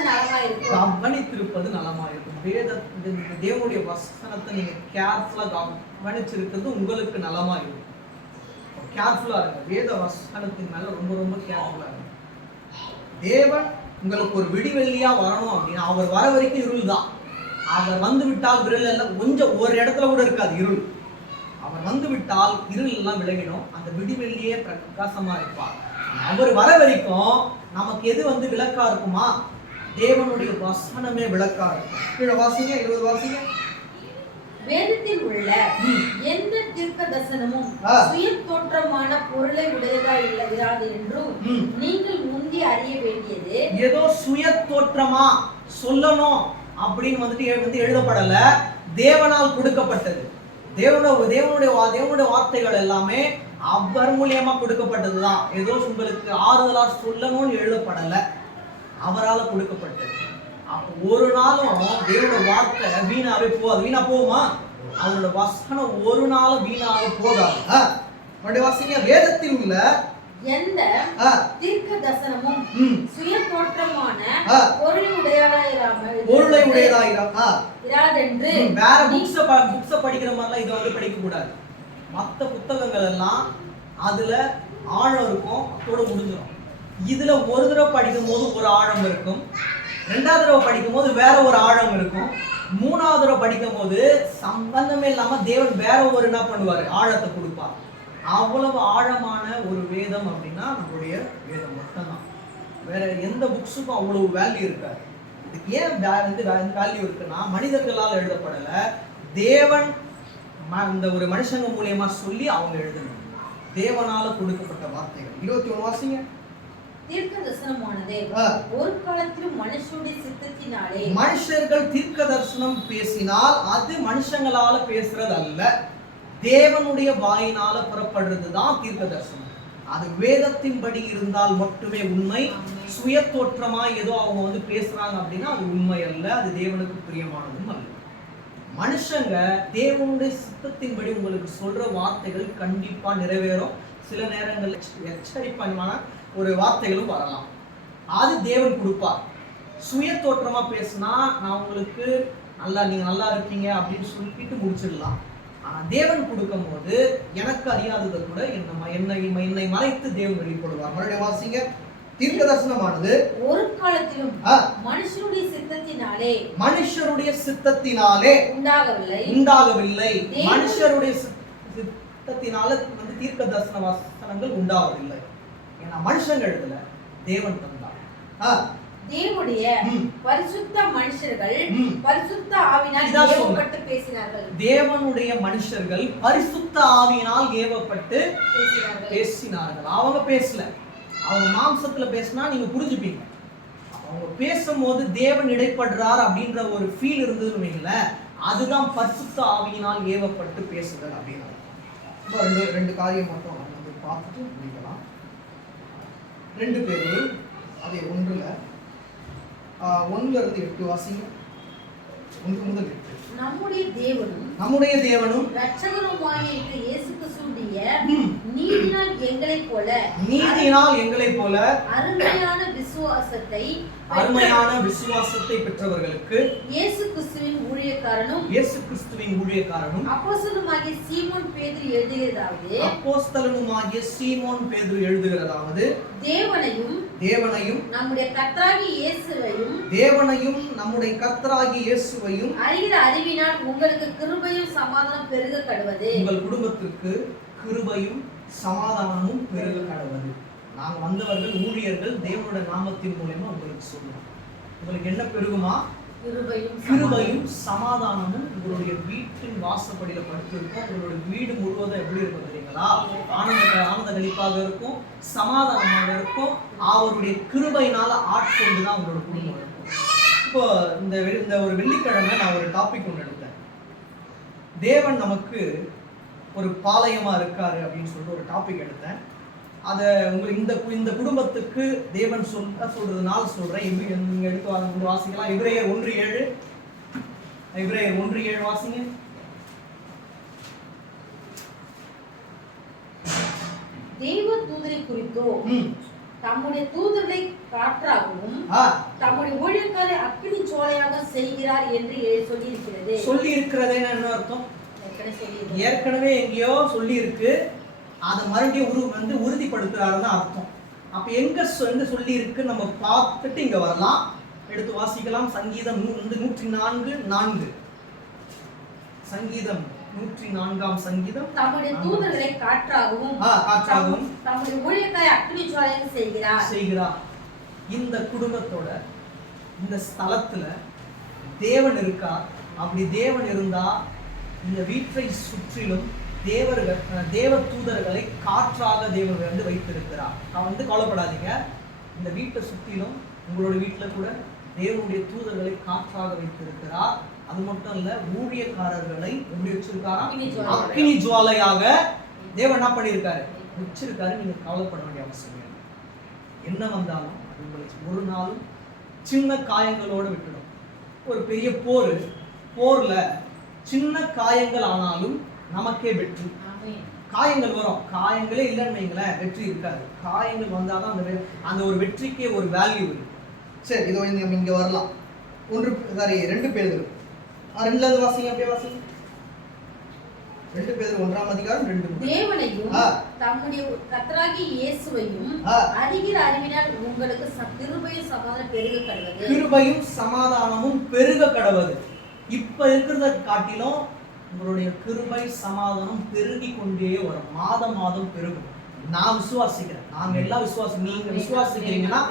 நலமாயிருக்கும். தேவனுடைய வசனத்தை நீங்க கேர்ஃபுல்லா கவனிச்சிருக்கிறது உங்களுக்கு நலமாயிருக்கும். கேர்ஃபுல்லா இருங்க. வேத வசனத்தின் மேல ரொம்ப ரொம்ப கேர்ஃபுல்லா இருங்க. தேவன் உங்களுக்கு ஒரு விடிவெள்ளியா வரணும் அப்படின்னா அவர் வர வரைக்கும் இருள் தான். அவர் வந்து விட்டால் விரல் எல்லாம் கொஞ்சம் ஒரு இடத்துல கூட இருக்காது இருள். அவர் வந்து விட்டால் இருள் எல்லாம் விலகிடும். அந்த விடிவெள்ளியே பிரகாசமா இருப்பார். அவர் வர வரைக்கும் நமக்கு எது விளக்கா இருக்குமா? தேவனுடைய வசனமே விளக்கா இருக்கும். கீழே வாசிங்க, 20 வாசிங்க. வேதத்தில் உள்ள எந்த தீர்க்க தரிசனமும் சுய தோற்றமான பொருளை உடையதா இராது என்றும் நீங்கள் முந்தி அறிய வேண்டியது. ஏதோ சுய தோற்றமா சொல்லணும் அப்படின்னு எழுதப்படல, தேவனால் கொடுக்கப்பட்டது. தேவனுடைய வார்த்தைகள் எல்லாமே அவர் மூலியமா கொடுக்கப்பட்டதுதான். ஏதோ உங்களுக்கு ஆறுதலா சொல்லணும்னு எழுதப்படல, அவரால் கொடுக்கப்பட்டது. அப்போ ஒரு நாளும் தேவனோட வார்த்தை வீணாவே போகாது. வீணா போகுமா? அவரோட வசனம் ஒரு நாளும் வீணாக போகாது. வாசிங்க, வேதத்தில் உள்ள எந்த தீர்க்க தரிசனமும் சுய தோற்றமான பொருளை உடையதாயிராமல் வேற புக்ஸ படிக்கிற மாதிரிலாம் இதை வந்து படிக்க கூடாது. மற்ற புத்தகங்கள் எல்லாம் அதுல ஆழம் இருக்கும், அதோட முடிஞ்சிடும். இதுல ஒரு தடவை படிக்கும் போது ஒரு ஆழம் இருக்கும், ரெண்டாவது தடவை படிக்கும் போது வேற ஒரு ஆழம் இருக்கும், மூணாவது தடவை படிக்கும் போது சம்பந்தமே இல்லாம தேவன் வேற ஒரு என்ன பண்ணுவாரு, ஆழத்தை கொடுப்பார். அவ்வளவு ஆழமான ஒரு வேதம் அப்படின்னா நம்மளுடைய வேதம் மட்டும்தான். வேற எந்த புக்ஸுக்கும் அவ்வளவு வேல்யூ இருக்காது. இதுக்கு ஏன் வேல்யூ இருக்குன்னா, மனிதர்களால் எழுதப்படல, தேவன் இந்த ஒரு மனுஷங்க மூலியமா சொல்லி அவங்க எழுதணும். தேவனால கொடுக்கப்பட்ட வார்த்தைகள். 21 வாசிங்க. தீர்க்க தரிசனமானது ஒரு காலத்திலும் மனுஷனுடைய சித்தத்தினாலே, மனுஷர்கள் தீர்க்க தரிசனம் பேசினால் அது மனுஷங்களால பேசுறது அல்ல, தேவனுடைய வாயினால புறப்படுறதுதான் தீர்க்க தரிசனம். அது வேதத்தின்படி இருந்தால் மட்டுமே உண்மை. சுய தோற்றமா ஏதோ அவங்க வந்து பேசுறாங்க அப்படின்னா அது உண்மை அல்ல, அது தேவனுக்கு பிரியமானதும் அல்ல. மனுஷங்க தேவனுடைய சித்தத்தின்படி உங்களுக்கு சொல்ற வார்த்தைகள் கண்டிப்பா நிறைவேறும். சில நேரங்களில் எச்சரிப்பான ஒரு வார்த்தைகளும் வரலாம், அது தேவன் கொடுப்பார். சுய தோற்றமா பேசினா நான் உங்களுக்கு நீங்க நல்லா இருக்கீங்க அப்படின்னு சொல்லிட்டு முடிச்சிடலாம். ஆனா தேவன் கொடுக்கும் போது எனக்கு அறியாததை கூட என்னை மறைத்து தேவன் வெளிப்படுவார். மறுபடியும் வாசிங்க. தீர்க்க தரிசனமானது ஒரு காலத்திலும் மனுஷருடைய சித்தத்தினாலே உண்டாகவில்லை. மனுஷருடைய சித்தத்தினால வந்து தீர்க்க தரிசன வசனங்கள் உண்டாவதில்லை. ஏன்னா மனுஷங்க எழுதல, தேவன் தந்தார். தேவனுடைய பரிசுத்த மனுஷர்கள் பரிசுத்த ஆவியினால் ஏவப்பட்டு பேசினார்கள். தேவனுடைய மனுஷர்கள் பரிசுத்த ஆவியினால் ஏவப்பட்டு பேசினார்கள். அவங்க பேசல, அவங்க மாம்சத்துல பேசினா நீங்க புரிஞ்சுப்பீங்க. அவங்க பேசும்போது தேவன் இடைப்படுறார் அப்படின்ற ஒரு ஃபீல் இருந்ததுன்னு வைங்களேன், அதுதான் பரிசுத்த ஆவியினால் ஏவப்பட்டு பேசுதல் அப்படின்னா. ரெண்டு காரியம் மட்டும் நம்ம பார்த்துட்டு முடிக்கலாம். 2 பேரும் அதே 1 இருந்து 8 வாசிங்க. 1 முதல் 8. நம்முடைய தேவனும் இரட்சகருமாகிய இயேசு கிறிஸ்துவுடைய நீதியினால் எங்களைப் போல அருமையான விசுவாசத்தை பெற்றவர்களுக்கு இயேசு கிறிஸ்துவின் ஊழியக்காரனும் அப்போஸ்தலனுமாகிய சீமோன் பேதுரு எழுதுகிறதாவது தேவனையும் நம்முடைய கர்த்தராகிய இயேசுவையும் அறிகிற அறிவினால் உங்களுக்கு கிருபையும் சமாதானம் பெருக கடவது. உங்கள் குடும்பத்திற்கு கிருபையும் சமாதானமும் பெருக கடவது. நாங்கள் வந்தவர்கள் ஊழியர்கள் தேவனுடைய நாமத்தின் மூலமா உங்களுக்கு சொல்லுவோம். உங்களுக்கு என்ன பெருகுமா? கிருபையும் சமாதானமும் உங்களுடைய வீட்டின் வாசப்படியில படுத்திருக்கும். உங்களுடைய வீடு முழுவதும் எப்படி இருக்கும் தெரியுங்களா? ஆனந்த கழிப்பாக இருக்கும், சமாதானமாக இருக்கும். அவருடைய கிருபையினால ஆட்கொண்டுதான் உங்களோட குடும்பம் இருக்கும். இப்போ இந்த ஒரு வெள்ளிக்கிழமை நான் ஒரு டாபிக் ஒன்று எடுத்தேன். தேவன் நமக்கு ஒரு பாளையமா இருக்காரு அப்படின்னு சொல்லிட்டு ஒரு டாபிக் எடுத்தேன். அதை உங்களுக்கு இந்த குடும்பத்துக்கு தேவன் சொல்றதுனால சொல்றேன். நீங்க எடுத்து வாசிக்கலாம். எபிரேயர் 1:7 வாசிங்க. தேவ தூதரை குறித்தோ தம்முடைய தூதர்களை காற்றாகவும் தம்முடைய ஊழியக்காரை அக்கினி சோலையாக செய்கிறார் என்று சொல்லி இருக்கிறது. என்ன அர்த்தம்? ஏற்கனவே எங்கேயோ சொல்லி இருக்கு, அதை மறுபடியும் உறுதிப்படுத்துறாருன்னு அர்த்தம். அப்ப எங்க சொல்லி இருக்கு நம்ம பார்த்துட்டு இங்க வரலாம். எடுத்து வாசிக்கலாம். சங்கீதம் 104:4. சங்கீதம் 104ஆம் சங்கீதம். தம்முடைய தூதர்களை காற்றாகவும் தம்முடைய ஊழியக்காரை அக்கினி சோலையாக செய்கிறார். இந்த குடும்பத்தோட இந்த ஸ்தலத்துல தேவன் இருக்கார். அப்படி தேவன் இருந்தா இந்த வீட்டை சுற்றிலும் தேவ தூதர்களை காற்றாக தேவன் வைத்திருக்கிறார். நான் கவலைப்படாதீங்க, இந்த வீட்டை சுற்றிலும் உங்களோட வீட்டில் கூட தேவனுடைய தூதர்களை காற்றாக வைத்திருக்கிறார். அது மட்டும் இல்ல, ஊழியக்காரர்களை எப்படி வச்சிருக்காரா? அக்கினி ஜுவாலை. அக்கினி ஜுவாலையாக தேவன் என்ன பண்ணியிருக்காரு? வச்சிருக்காரு. நீங்க கவலைப்பட வேண்டிய அவசியம் இல்லை. என்ன வந்தாலும் அது உங்களுக்கு ஒரு நாளும் சின்ன காயங்களோட விட்டுடும். ஒரு பெரிய போர்ல சின்ன காயங்கள் ஆனாலும் நமக்கே வெற்றி. காயங்கள் வரும், காயங்களே இல்லைன்னு வைங்களேன், வெற்றி இருக்காது. காயங்கள் வந்தாதான் அந்த ஒரு வெற்றிக்கே ஒரு வேல்யூ இருக்கு. சரி, இதோ இங்க வரலாம். 2 பேதுரு 2வது வாசிங்க, அப்படியே வாசிங்க. 2 பேதுரு 1ஆம் அதிகாரம் 2. தேவனையும் தம்முடைய கர்த்தராகிய இயேசுவையும் அறிகிற அறிவினால் உங்களுக்கு கிருபையும் சமாதானம் பெருக கடவது. கிருபையும் சமாதானமும் பெருக கடவது. இப்ப இருக்கிறத காட்டிலும் உங்களுடைய கிருபை சமாதானம் பெருகி கொண்டே வரும். மாதம் பெருகும். நான் விசுவாசிக்கிறேன், நாங்க எல்லாம் நீங்க விசுவாசிக்கிறீங்கன்னா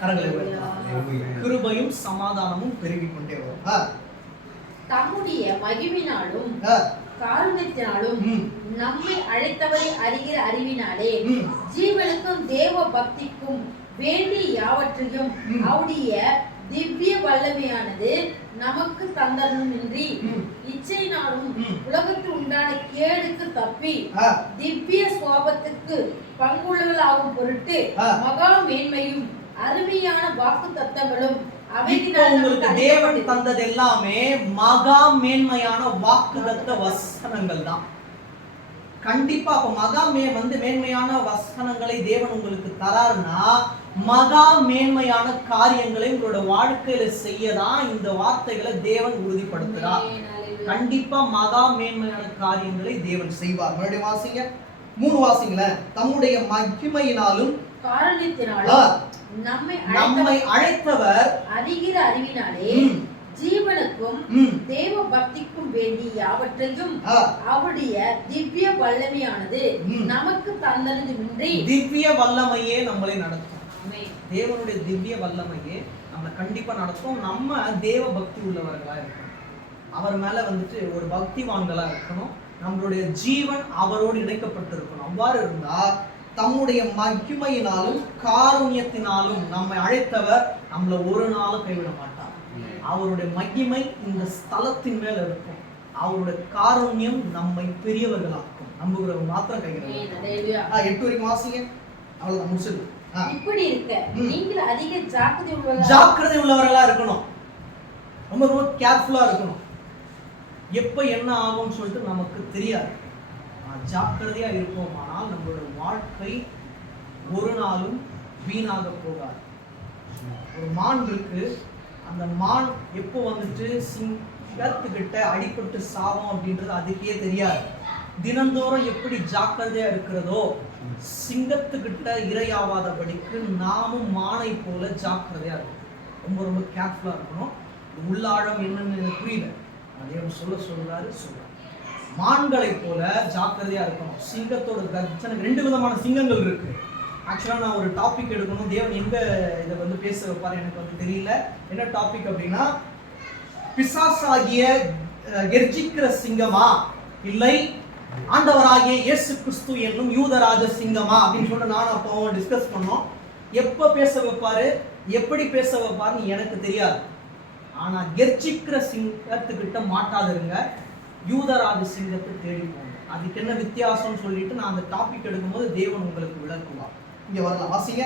கரங்களை உயர்த்தலாம். கிருபையும் சமாதானமும் பெருகி கொண்டே வரும். தம்முடைய மகிமையினாலும் காருண்யத்தினாலும் நம்மை அழைத்தவரை அறிகிற அறிவினாலே ஜீவனுக்கும் தேவ பக்திக்கும் வேண்டிய யாவற்றையும் அவருடைய திவ்ய வல்லமையானது நமக்கு தந்தருமின்றி இச்சையினாலும் உலகத்தில் உண்டான கேடுக்கு தப்பி திவ்ய சுவாபத்துக்கு பங்குள்ளவர்களாகும் பொருட்டு மகா மேன்மையும் அருமையான வாக்கு தத்தங்களும் உங்களுக்கு தேவன் தந்தது எல்லாமே மகா மேன்மையான வாக்குதத்த வசனங்கள் தான். கண்டிப்பா அப்ப மகா மேன்மையான வசனங்களை தேவன் உங்களுக்கு தராருன்னா மகா மேன்மையான காரியங்களை உங்களோட வாழ்க்கையில செய்யதான் இந்த வார்த்தைகளை தேவன் உறுதிப்படுத்துறார். கண்டிப்பா மகா மேன்மையான காரியங்களை தேவன் செய்வார். மறுபடியும் வாசிங்க, 3 வாசிங்களேன். தம்முடைய மகிமையினாலும் காரணத்தினாலும் நம்மை அழைத்தவர் அறிகிற அறிவினாலே ஜீவனுக்கும் தேவ பக்திக்கும் வேண்டிய யாவற்றையும் அவருடைய திவ்ய வல்லமையானது நமக்கு தந்ததுமின்றி திவ்ய வல்லமையே நம்மளை நடத்தும். தேவனுடைய திவ்ய வல்லமையே நம்மளை கண்டிப்பா நடத்தும். நம்ம தேவ பக்தி உள்ளவர்களா இருக்கணும். அவர் மேல ஒரு பக்திவான்களா இருக்கணும். நம்மளுடைய ஜீவன் அவரோடு இணைக்கப்பட்டிருக்கணும். அவ்வாறு இருந்தா தம்முடைய மகிமையினாலும் காருண்யத்தினாலும் நம்மை அழைத்தவர் நம்மளை ஒரு நாளும் கைவிட மாட்டார். அவருடைய மகிமை இந்த ஸ்தலத்தின் மேல இருக்கும். அவருடைய காருண்யம் நம்மை பெரியவர்களாக்கும். நம்புகிறவங்க மாத்திரம் கைவிட. 8 வரைக்கும் வாசிங்க, அவ்வளவுதான், முடிச்சிடலாம். இப்படி இருக்க நீங்கள் அதிக ஜாக்கிரதை உள்ளவர்களா இருக்கணும். ரொம்ப கேர்ஃபுல்லா இருக்கணும். எப்ப என்ன ஆகும்னு சொல்லிட்டு நமக்கு தெரியாது. ஜாக்கிரதையா இருப்போம். ஆனால் நம்மளோட வாழ்க்கை ஒரு நாளும் வீணாக போகாது. ஒரு மான் இருக்கு, அந்த மான் எப்போ சிங்கத்துக்கிட்ட அடிபட்டு சாவோம் அப்படின்றது அதுக்கே தெரியாது. தினந்தோறும் எப்படி ஜாக்கிரதையா இருக்கிறதோ சிங்கத்துக்கிட்ட இரையாவாதபடிக்கு நாமும் மானை போல ஜாக்கிரதையா இருக்கணும். ரொம்ப கேர்ஃபுல்லா இருக்கணும். உள்ளாழம் என்னன்னு எனக்கு புரியல, அதே சொல்றாரு. மான்களை போல ஜாக்கிரதையா இருக்கணும். சிங்கத்தோட கர்ஜனை 2 விதமான சிங்கங்கள் இருக்கு. ஆக்சுவலா நான் ஒரு டாபிக் எடுக்கணும், தேவன் எங்க இதை பேச வைப்பாரு எனக்கு தெரியல. என்ன டாபிக் அப்படின்னா, பிசாசாகிய கெர்ஜிக்கிற சிங்கமா இல்லை ஆண்டவராகிய இயேசு கிறிஸ்து என்னும் யூதராஜ சிங்கமா அப்படின்னு சொல்லிட்டு நான் அப்போ டிஸ்கஸ் பண்ணோம். எப்ப பேச வைப்பாரு, எப்படி பேச வைப்பாருன்னு எனக்கு தெரியாது. ஆனா கெர்ஜிக்கிற சிங்கத்துக்கிட்ட மாட்டாதிருங்க, யூதராஜ சிங்கத்தை தேடி போங்க. அதுக்கு என்ன வித்தியாசம்னு சொல்லிட்டு நான் அந்த டாபிக் எடுக்கும்போது தேவன் உங்களுக்கு விளக்குவார். இங்க வரலாம், வாசிங்க.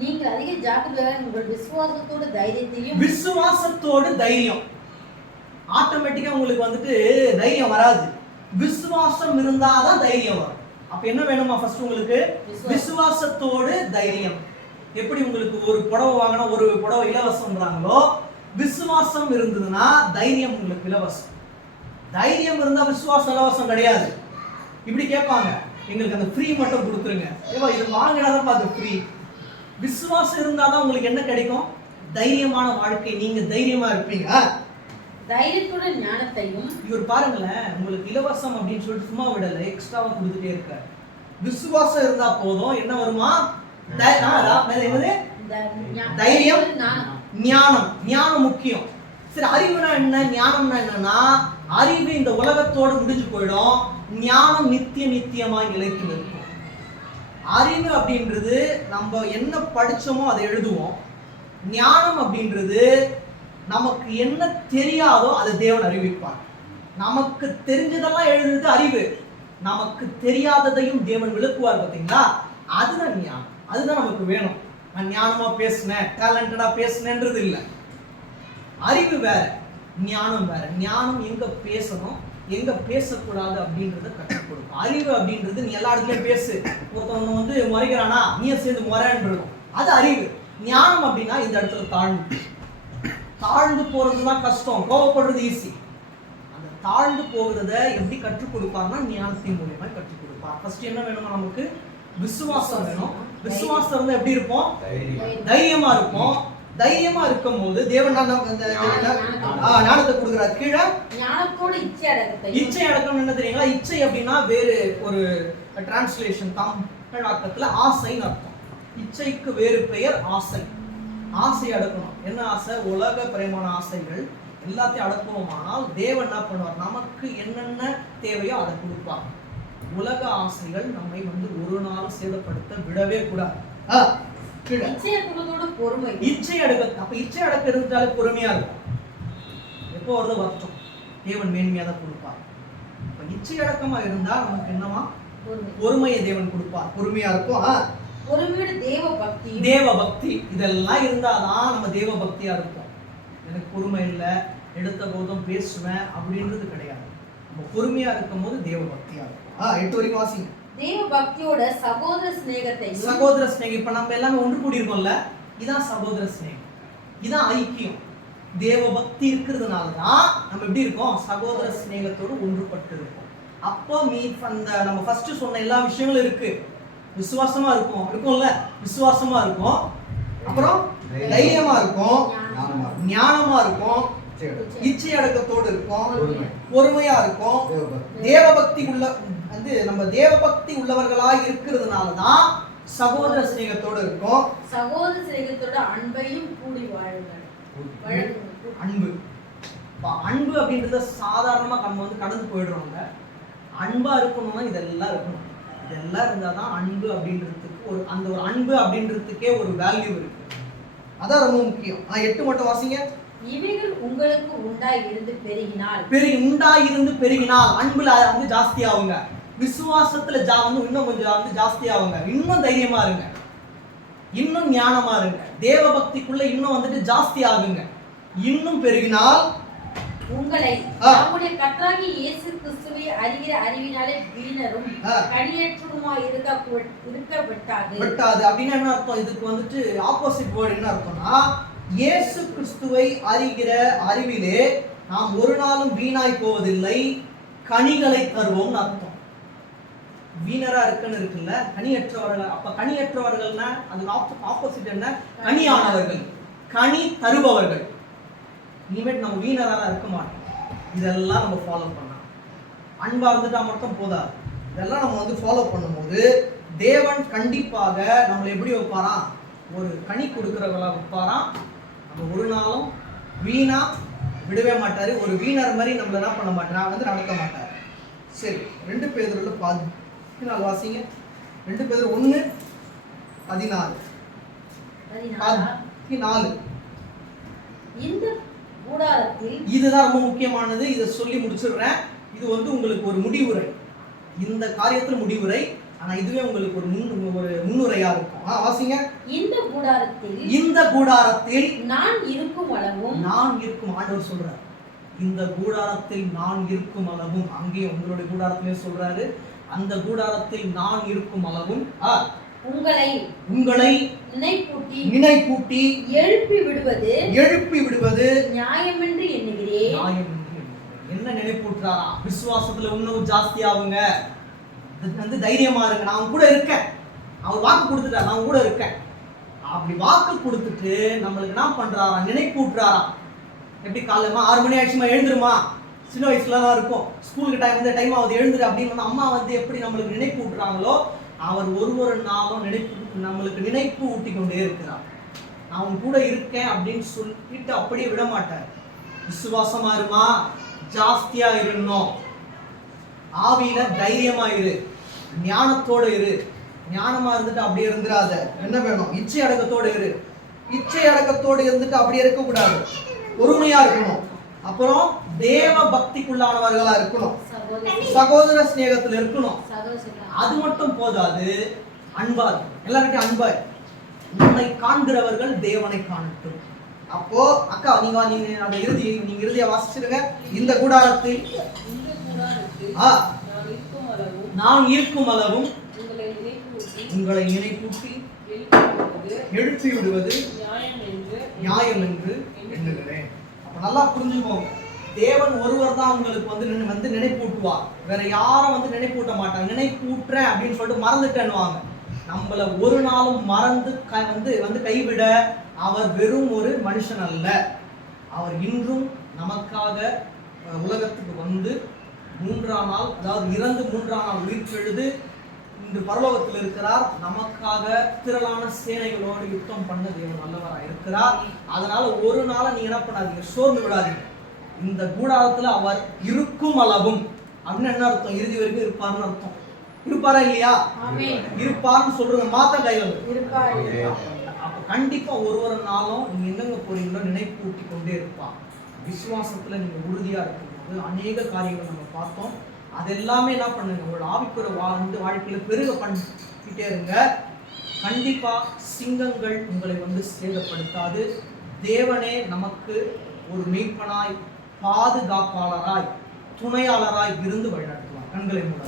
நீங்க அதிக ஜாக்கிரதையா உங்கள் விசுவாசத்தோடு தைரியம். ஆட்டோமேட்டிக்கா உங்களுக்கு தைரியம் வராது. விசுவாசம் இருந்தாதான் தைரியம் வரும். அப்ப என்ன வேணுமா? ஃபர்ஸ்ட் உங்களுக்கு விசுவாசத்தோடு தைரியம். எப்படி உங்களுக்கு ஒரு புடவை வாங்கினா ஒரு புடவை இலவசம்ன்றாங்களோ, விசுவாசம் இருந்ததுன்னா தைரியம் உங்களுக்கு இலவசம். தைரியம் இருந்தா விசுவாசம் இலவசம் கிடையாது. இப்படி கேட்பாங்க, எங்களுக்கு அந்த ஃப்ரீ மட்டும் கொடுத்துருங்க. ஏவா இது வாங்கினாதான் அது ஃப்ரீ. விசுவாசம் இருந்தாதான் உங்களுக்கு என்ன கிடைக்கும்? தைரியமான வாழ்க்கை. நீங்க தைரியமா இருப்பீங்க. தைரியத்தோட ஞானத்தையும் இவர் பாருங்களேன், உங்களுக்கு இலவசம் அப்படின்னு சொல்லிட்டு சும்மா விடல, எக்ஸ்ட்ராவா கொடுத்துட்டே இருக்காரு. விசுவாசம் இருந்தா போதும். என்ன வருமா? தைரியம், ஞானம். ஞானம் முக்கியம். சரி, அறிவுனா என்ன, ஞானம்னா என்னன்னா, அறிவு இந்த உலகத்தோடு முடிஞ்சு போயிடும், ஞானம் நித்தியமாய் நிலைத்து நிற்கும். அறிவு அப்படின்றது நம்ம என்ன படிச்சோமோ அதை எழுதுவோம். ஞானம் அப்படின்றது நமக்கு என்ன தெரியாதோ அதை தேவன் அறிவிப்பார். நமக்கு தெரிஞ்சதெல்லாம் எழுதுறது அறிவு, நமக்கு தெரியாததையும் தேவன் விளக்குவார். பார்த்தீங்களா, அதுதான் ஞானம். அதுதான் நமக்கு வேணும். நான் ஞானமா பேசினேன், டேலண்டடா பேசினேன்றது இல்லை. அறிவு வேற, ஞானம் வேற. ஞானம் எங்க பேசணும், எங்க பேசக்கூடாது அப்படின்றத கற்றுக் கொடுக்கும். அறிவு அப்படின்றது நீ எல்லா இடத்துலயும் பேசு, ஒருத்தவங்க வந்து முறைகிறானா நீயே சேர்ந்து முறைன்றதும் அது அறிவு. ஞானம் அப்படின்னா இந்த இடத்துல தாழ்ந்து போறதுதான் கஷ்டம், கோவப்படுறது ஈஸி. அந்த தாழ்ந்து போகிறத எப்படி கற்றுக் கொடுப்பார்னா ஞானத்தின் மூலியமா கற்றுக் கொடுப்பார். ஃபர்ஸ்ட் என்ன வேணுமா, நமக்கு விசுவாசம் வேணும். விசுவாசம் இருந்தா எப்படி இருப்போம், தைரியமா இருப்போம். தைரியமா இருக்கும் போது தேவன் ஞானத்தை கொடுக்கிறார். கீழே ஞானத்தோட இச்சை அடக்கம் என்ன தெரியுங்களா? இச்சை அப்படின்னா வேறு ஒரு டிரான்ஸ்லேஷன் தமிழாக்கத்துல ஆசைன்னு அர்த்தம். இச்சைக்கு வேறு பெயர் ஆசை. ஆசை அடக்கணும். என்ன ஆசை? உலக பிரேமான ஆசைகள் எல்லாத்தையும் அடக்குவோமானால் தேவன் என்ன பண்ணுவார், நமக்கு என்னென்ன தேவையோ அதை கொடுப்பார். உலக ஆசைகள் நம்மை வந்து ஒரு நாள் சேதப்படுத்த விடவே கூடாது. இச்சை அடக்க, அப்ப இச்சை அடக்க இருந்தாலே பொறுமையா இருக்கும். எப்போ வருது வருத்தம், தேவன் மேன்மையா தான் கொடுப்பார். இப்ப இச்சை அடக்கமா இருந்தா நமக்கு என்னவா, பொறுமையை தேவன் கொடுப்பார். பொறுமையா இருக்கும். தேவ பக்தி இதெல்லாம் இருந்தாதான் நம்ம தேவ பக்தியா இருப்போம். எனக்கு பொறுமை இல்லை, எடுத்த போதும் பேசுவேன் அப்படின்றது கிடையாது. நம்ம பொறுமையா இருக்கும் போது தேவ பக்தியா இருக்கும். 8 வரைக்கும் வாசிங்க. தேவ பக்தியோட சகோதர ஸ்நேகத்தை, சகோதர ஸ்நேகம். இப்ப நம்ம எல்லாமே ஒன்று கூடி இருக்கோம்ல, இதான் சகோதர ஸ்நேகம், இதான் ஐக்கியம். தேவ பக்தி இருக்கிறதுனாலதான் நம்ம எப்படி இருக்கோம், சகோதர ஸ்நேகத்தோடு ஒன்றுபட்டு இருக்கோம். அப்போ நம்ம ஃபர்ஸ்ட் சொன்ன எல்லா விஷயங்களும் இருக்கு. விசுவாசமா இருக்கும்ல, விசுவாசமா இருக்கும், அப்புறம் தைரியமா இருக்கும், ஞானமா இருக்கும், இச்சை அடக்கத்தோடு இருக்கும், பொறுமையா இருக்கும். தேவபக்தி உள்ள வந்து நம்ம தேவபக்தி உள்ளவர்களாக இருக்கிறதுனாலதான் சகோதர சிநேகத்தோடு இருக்கும். சகோதர சிநேகத்தோட அன்பையும் கூடி வாழுங்கள். அன்பு, அன்பு அப்படின்றத சாதாரணமா நம்ம வந்து கடந்து போயிடுறோங்க. அன்பா இருக்கணும்னா இதெல்லாம் இருக்கணும். இதெல்லாம் இருந்தாதான் அன்பு அப்படின்றதுக்கு ஒரு அந்த ஒரு அன்பு அப்படின்றதுக்கே ஒரு வேல்யூ இருக்கு. அதான் ரொம்ப முக்கியம். 8 மட்டும் வாசிங்க. இவைகள் உங்களுக்கு உண்டாயிருந்து பெருகினால் அன்புல வந்து ஜாஸ்தி ஆகுங்க. விசுவாசத்துல வந்து இன்னும் கொஞ்சம் வந்து ஜாஸ்தி ஆகுங்க. இன்னும் தைரியமா இருங்க, இன்னும் ஞானமா இருங்க, தேவ பக்திக்குள்ள இன்னும் வந்துட்டு ஜாஸ்தி ஆகுங்க. இன்னும் பெருகினால் உங்களை நம்முடைய கர்த்தராகிய இயேசு கிறிஸ்துவை அறிகிற அறிவினாலே வீணரும் கனியற்றதுமா இருக்க விட்டாது. அப்படின்னா என்ன அர்த்தம்? இதுக்கு வந்துட்டு ஆப்போசிட் வேர்ட் என்ன அர்த்தம்னா, இயேசு கிறிஸ்துவை அறிகிற அறிவிலே நாம் ஒரு நாளும் வீணாய் போவதில்லை, கனிகளை தருவோம்னு அர்த்தம். வீணரா இருக்குல்ல, கனியற்றவர்கள். அப்ப கனியற்றவர்கள்னா அதுக்கு ஆப்போசிட் என்ன? கனியானவர்கள், கனி தருபவர்கள். இனிமேட் நம்ம வீணராக இருக்க மாட்டோம். இதெல்லாம் நம்ம ஃபாலோ பண்ணலாம். அன்பா இருந்துட்டா மட்டும் போதாது. இதெல்லாம் நம்ம வந்து ஃபாலோ பண்ணும்போது தேவன் கண்டிப்பாக நம்மளை எப்படி வைப்பாராம், ஒரு கனி கொடுக்கிறவங்களா வைப்பாராம். நம்ம ஒரு நாளும் வீணா விடவே மாட்டாரு. ஒரு வீணர் மாதிரி நம்மள என்ன பண்ண மாட்டாரா, வந்து நடத்த மாட்டாரு. சரி, 2 பேதுருல 14 வாசிங்க. 2 பேதுரு 1:14. இந்த கூடாரத்தில், இதுதான் ரொம்ப முக்கியமானது. இதை சொல்லி முடிச்சிடுறேன். இது வந்து உங்களுக்கு ஒரு முடிவுரை, இந்த காரியத்துல முடிவுரை. ஆனா இதுவே உங்களுக்கு ஒரு முன்னுரையா இருக்கும். வாசிங்க. இந்த கூடாரத்தில் நான் இருக்கும் அளவும், ஆண்டவர் சொல்றார், இந்த கூடாரத்தில் நான் இருக்கும் அளவும். அங்கே உங்களுடைய கூடாரத்திலே சொல்றாரு, அந்த கூடாரத்தில் நான் இருக்கும் அளவும் உங்களை நினைப்பூட்டி எழுப்பி விடுவது நியாயமென்று எண்ணுகிறேன். என்ன நினைப்பூட்டுறாரா? விசுவாசத்துல இன்னும் ஜாஸ்தி ஆகுங்க, வந்து தைரியமா இருங்க, நான் கூட இருக்கேன். அவர் வாக்கு கொடுத்துட்டார், நான் கூட இருக்கேன். அப்படி வாக்கு கொடுத்துட்டு நம்மளுக்கு என்ன பண்றாரா, நினைப்பூட்டுறாரா. எப்படி காலையில 6 மணி ஆயிடுச்சுமா எழுந்துருமா, சின்ன வயசுல தான் இருக்கும், ஸ்கூலுக்கு டைம் ஆகுது எழுந்துரு அப்படின்னு அம்மா வந்து எப்படி நம்மளுக்கு நினைப்பூட்டுறாங்களோ, அவர் ஒரு நாளும் நம்மளுக்கு நினைப்பு ஊட்டி கொண்டே இருக்கிறார். நான் உன் கூட இருக்கேன் அப்படின்னு சொல்லிட்டு அப்படியே விட மாட்டார். விசுவாசமா இருமா, ஜாஸ்தியா இருந்தோம், ஆவியில தைரியமா இரு, ஞானத்தோட இரு. ஞானமா இருந்துட்டு அப்படியே இருந்துடாத. என்ன வேணும்? இச்சை அடக்கத்தோடு இரு. இச்சை அடக்கத்தோடு இருந்துட்டு அப்படியே இருக்கக்கூடாது. பொறுமையா இருக்கணும். அப்புறம் தேவ பக்திக்குள்ளானவர்களா இருக்கணும். சகோதர சிநேகத்துல இருக்கணும். அது மட்டும் போதாது, அன்பா இருக்கணும். எல்லார்கிட்டயும் அன்பா. உன்னை காண்கிறவர்கள் தேவனை காணட்டும். அப்போ அக்கா நீங்க அந்த இறுதியா வாசிச்சிருங்க. இந்த கூடாரத்தில் நான் இருக்கும் அளவும் உங்களை நினைப்பூட்டி எழுப்பி விடுவது நியாயம் என்று எண்ணுகிறேன். அப்ப நல்லா புரிஞ்சுக்கோங்க, தேவன் ஒருவர் தான் உங்களுக்கு வந்து நினைப்பூட்டுவார். வேற யாரும் நினைப்பூட்ட மாட்டாங்க. நினைப்பூட்டுறேன் அப்படின்னு சொல்லிட்டு மறந்துட்டேன்னுவாங்க. நம்மள ஒரு நாளும் மறந்து கைவிட அவர் வெறும் ஒரு மனுஷன் அல்ல. அவர் இன்றும் நமக்காக உலகத்துக்கு வந்து 3ஆம் நாள், அதாவது இறந்து 3ஆம் நாள் உயிர்த்தெழுது இன்று பரலோகத்தில் இருக்கிறார். நமக்காக திரளான சேனைகளோடு யுத்தம் பண்ண தேவன் நல்லவராக இருக்கிறார். அதனால ஒரு நாளை நீங்க என்ன பண்ணாதீங்க, சோர்ந்து விடாதீங்க. இந்த கூடாரத்துல அவர் இருக்கும் அளவும் அப்படின்னு என்ன அர்த்தம்? இறுதி வரைக்கும் இருப்பார்னு அர்த்தம். இருப்பாரா இல்லையா? இருப்பார்னு சொல்றது மாத்த கையில். அப்ப கண்டிப்பா ஒரு நாளும் நீங்க எங்கெங்க போறீங்களோ நினைப்பூட்டி கொண்டே இருப்பார். விசுவாசத்துல நீங்க உறுதியா இருக்கும்போது அநேக காரியங்கள் நம்ம பார்த்தோம். அதெல்லாமே என்ன பண்ணுங்க, உங்களோட ஆவிக்குற வாழ்க்கையில பெருக பண்ணிக்கிட்டே இருங்க. கண்டிப்பா சிங்கங்கள் உங்களை சேதப்படுத்தாது. தேவனே நமக்கு ஒரு மீட்பனாய், பாதுகாப்பாளராய், துணையாளராய் இருந்து வழிநடத்துவார். கண்களை மூட.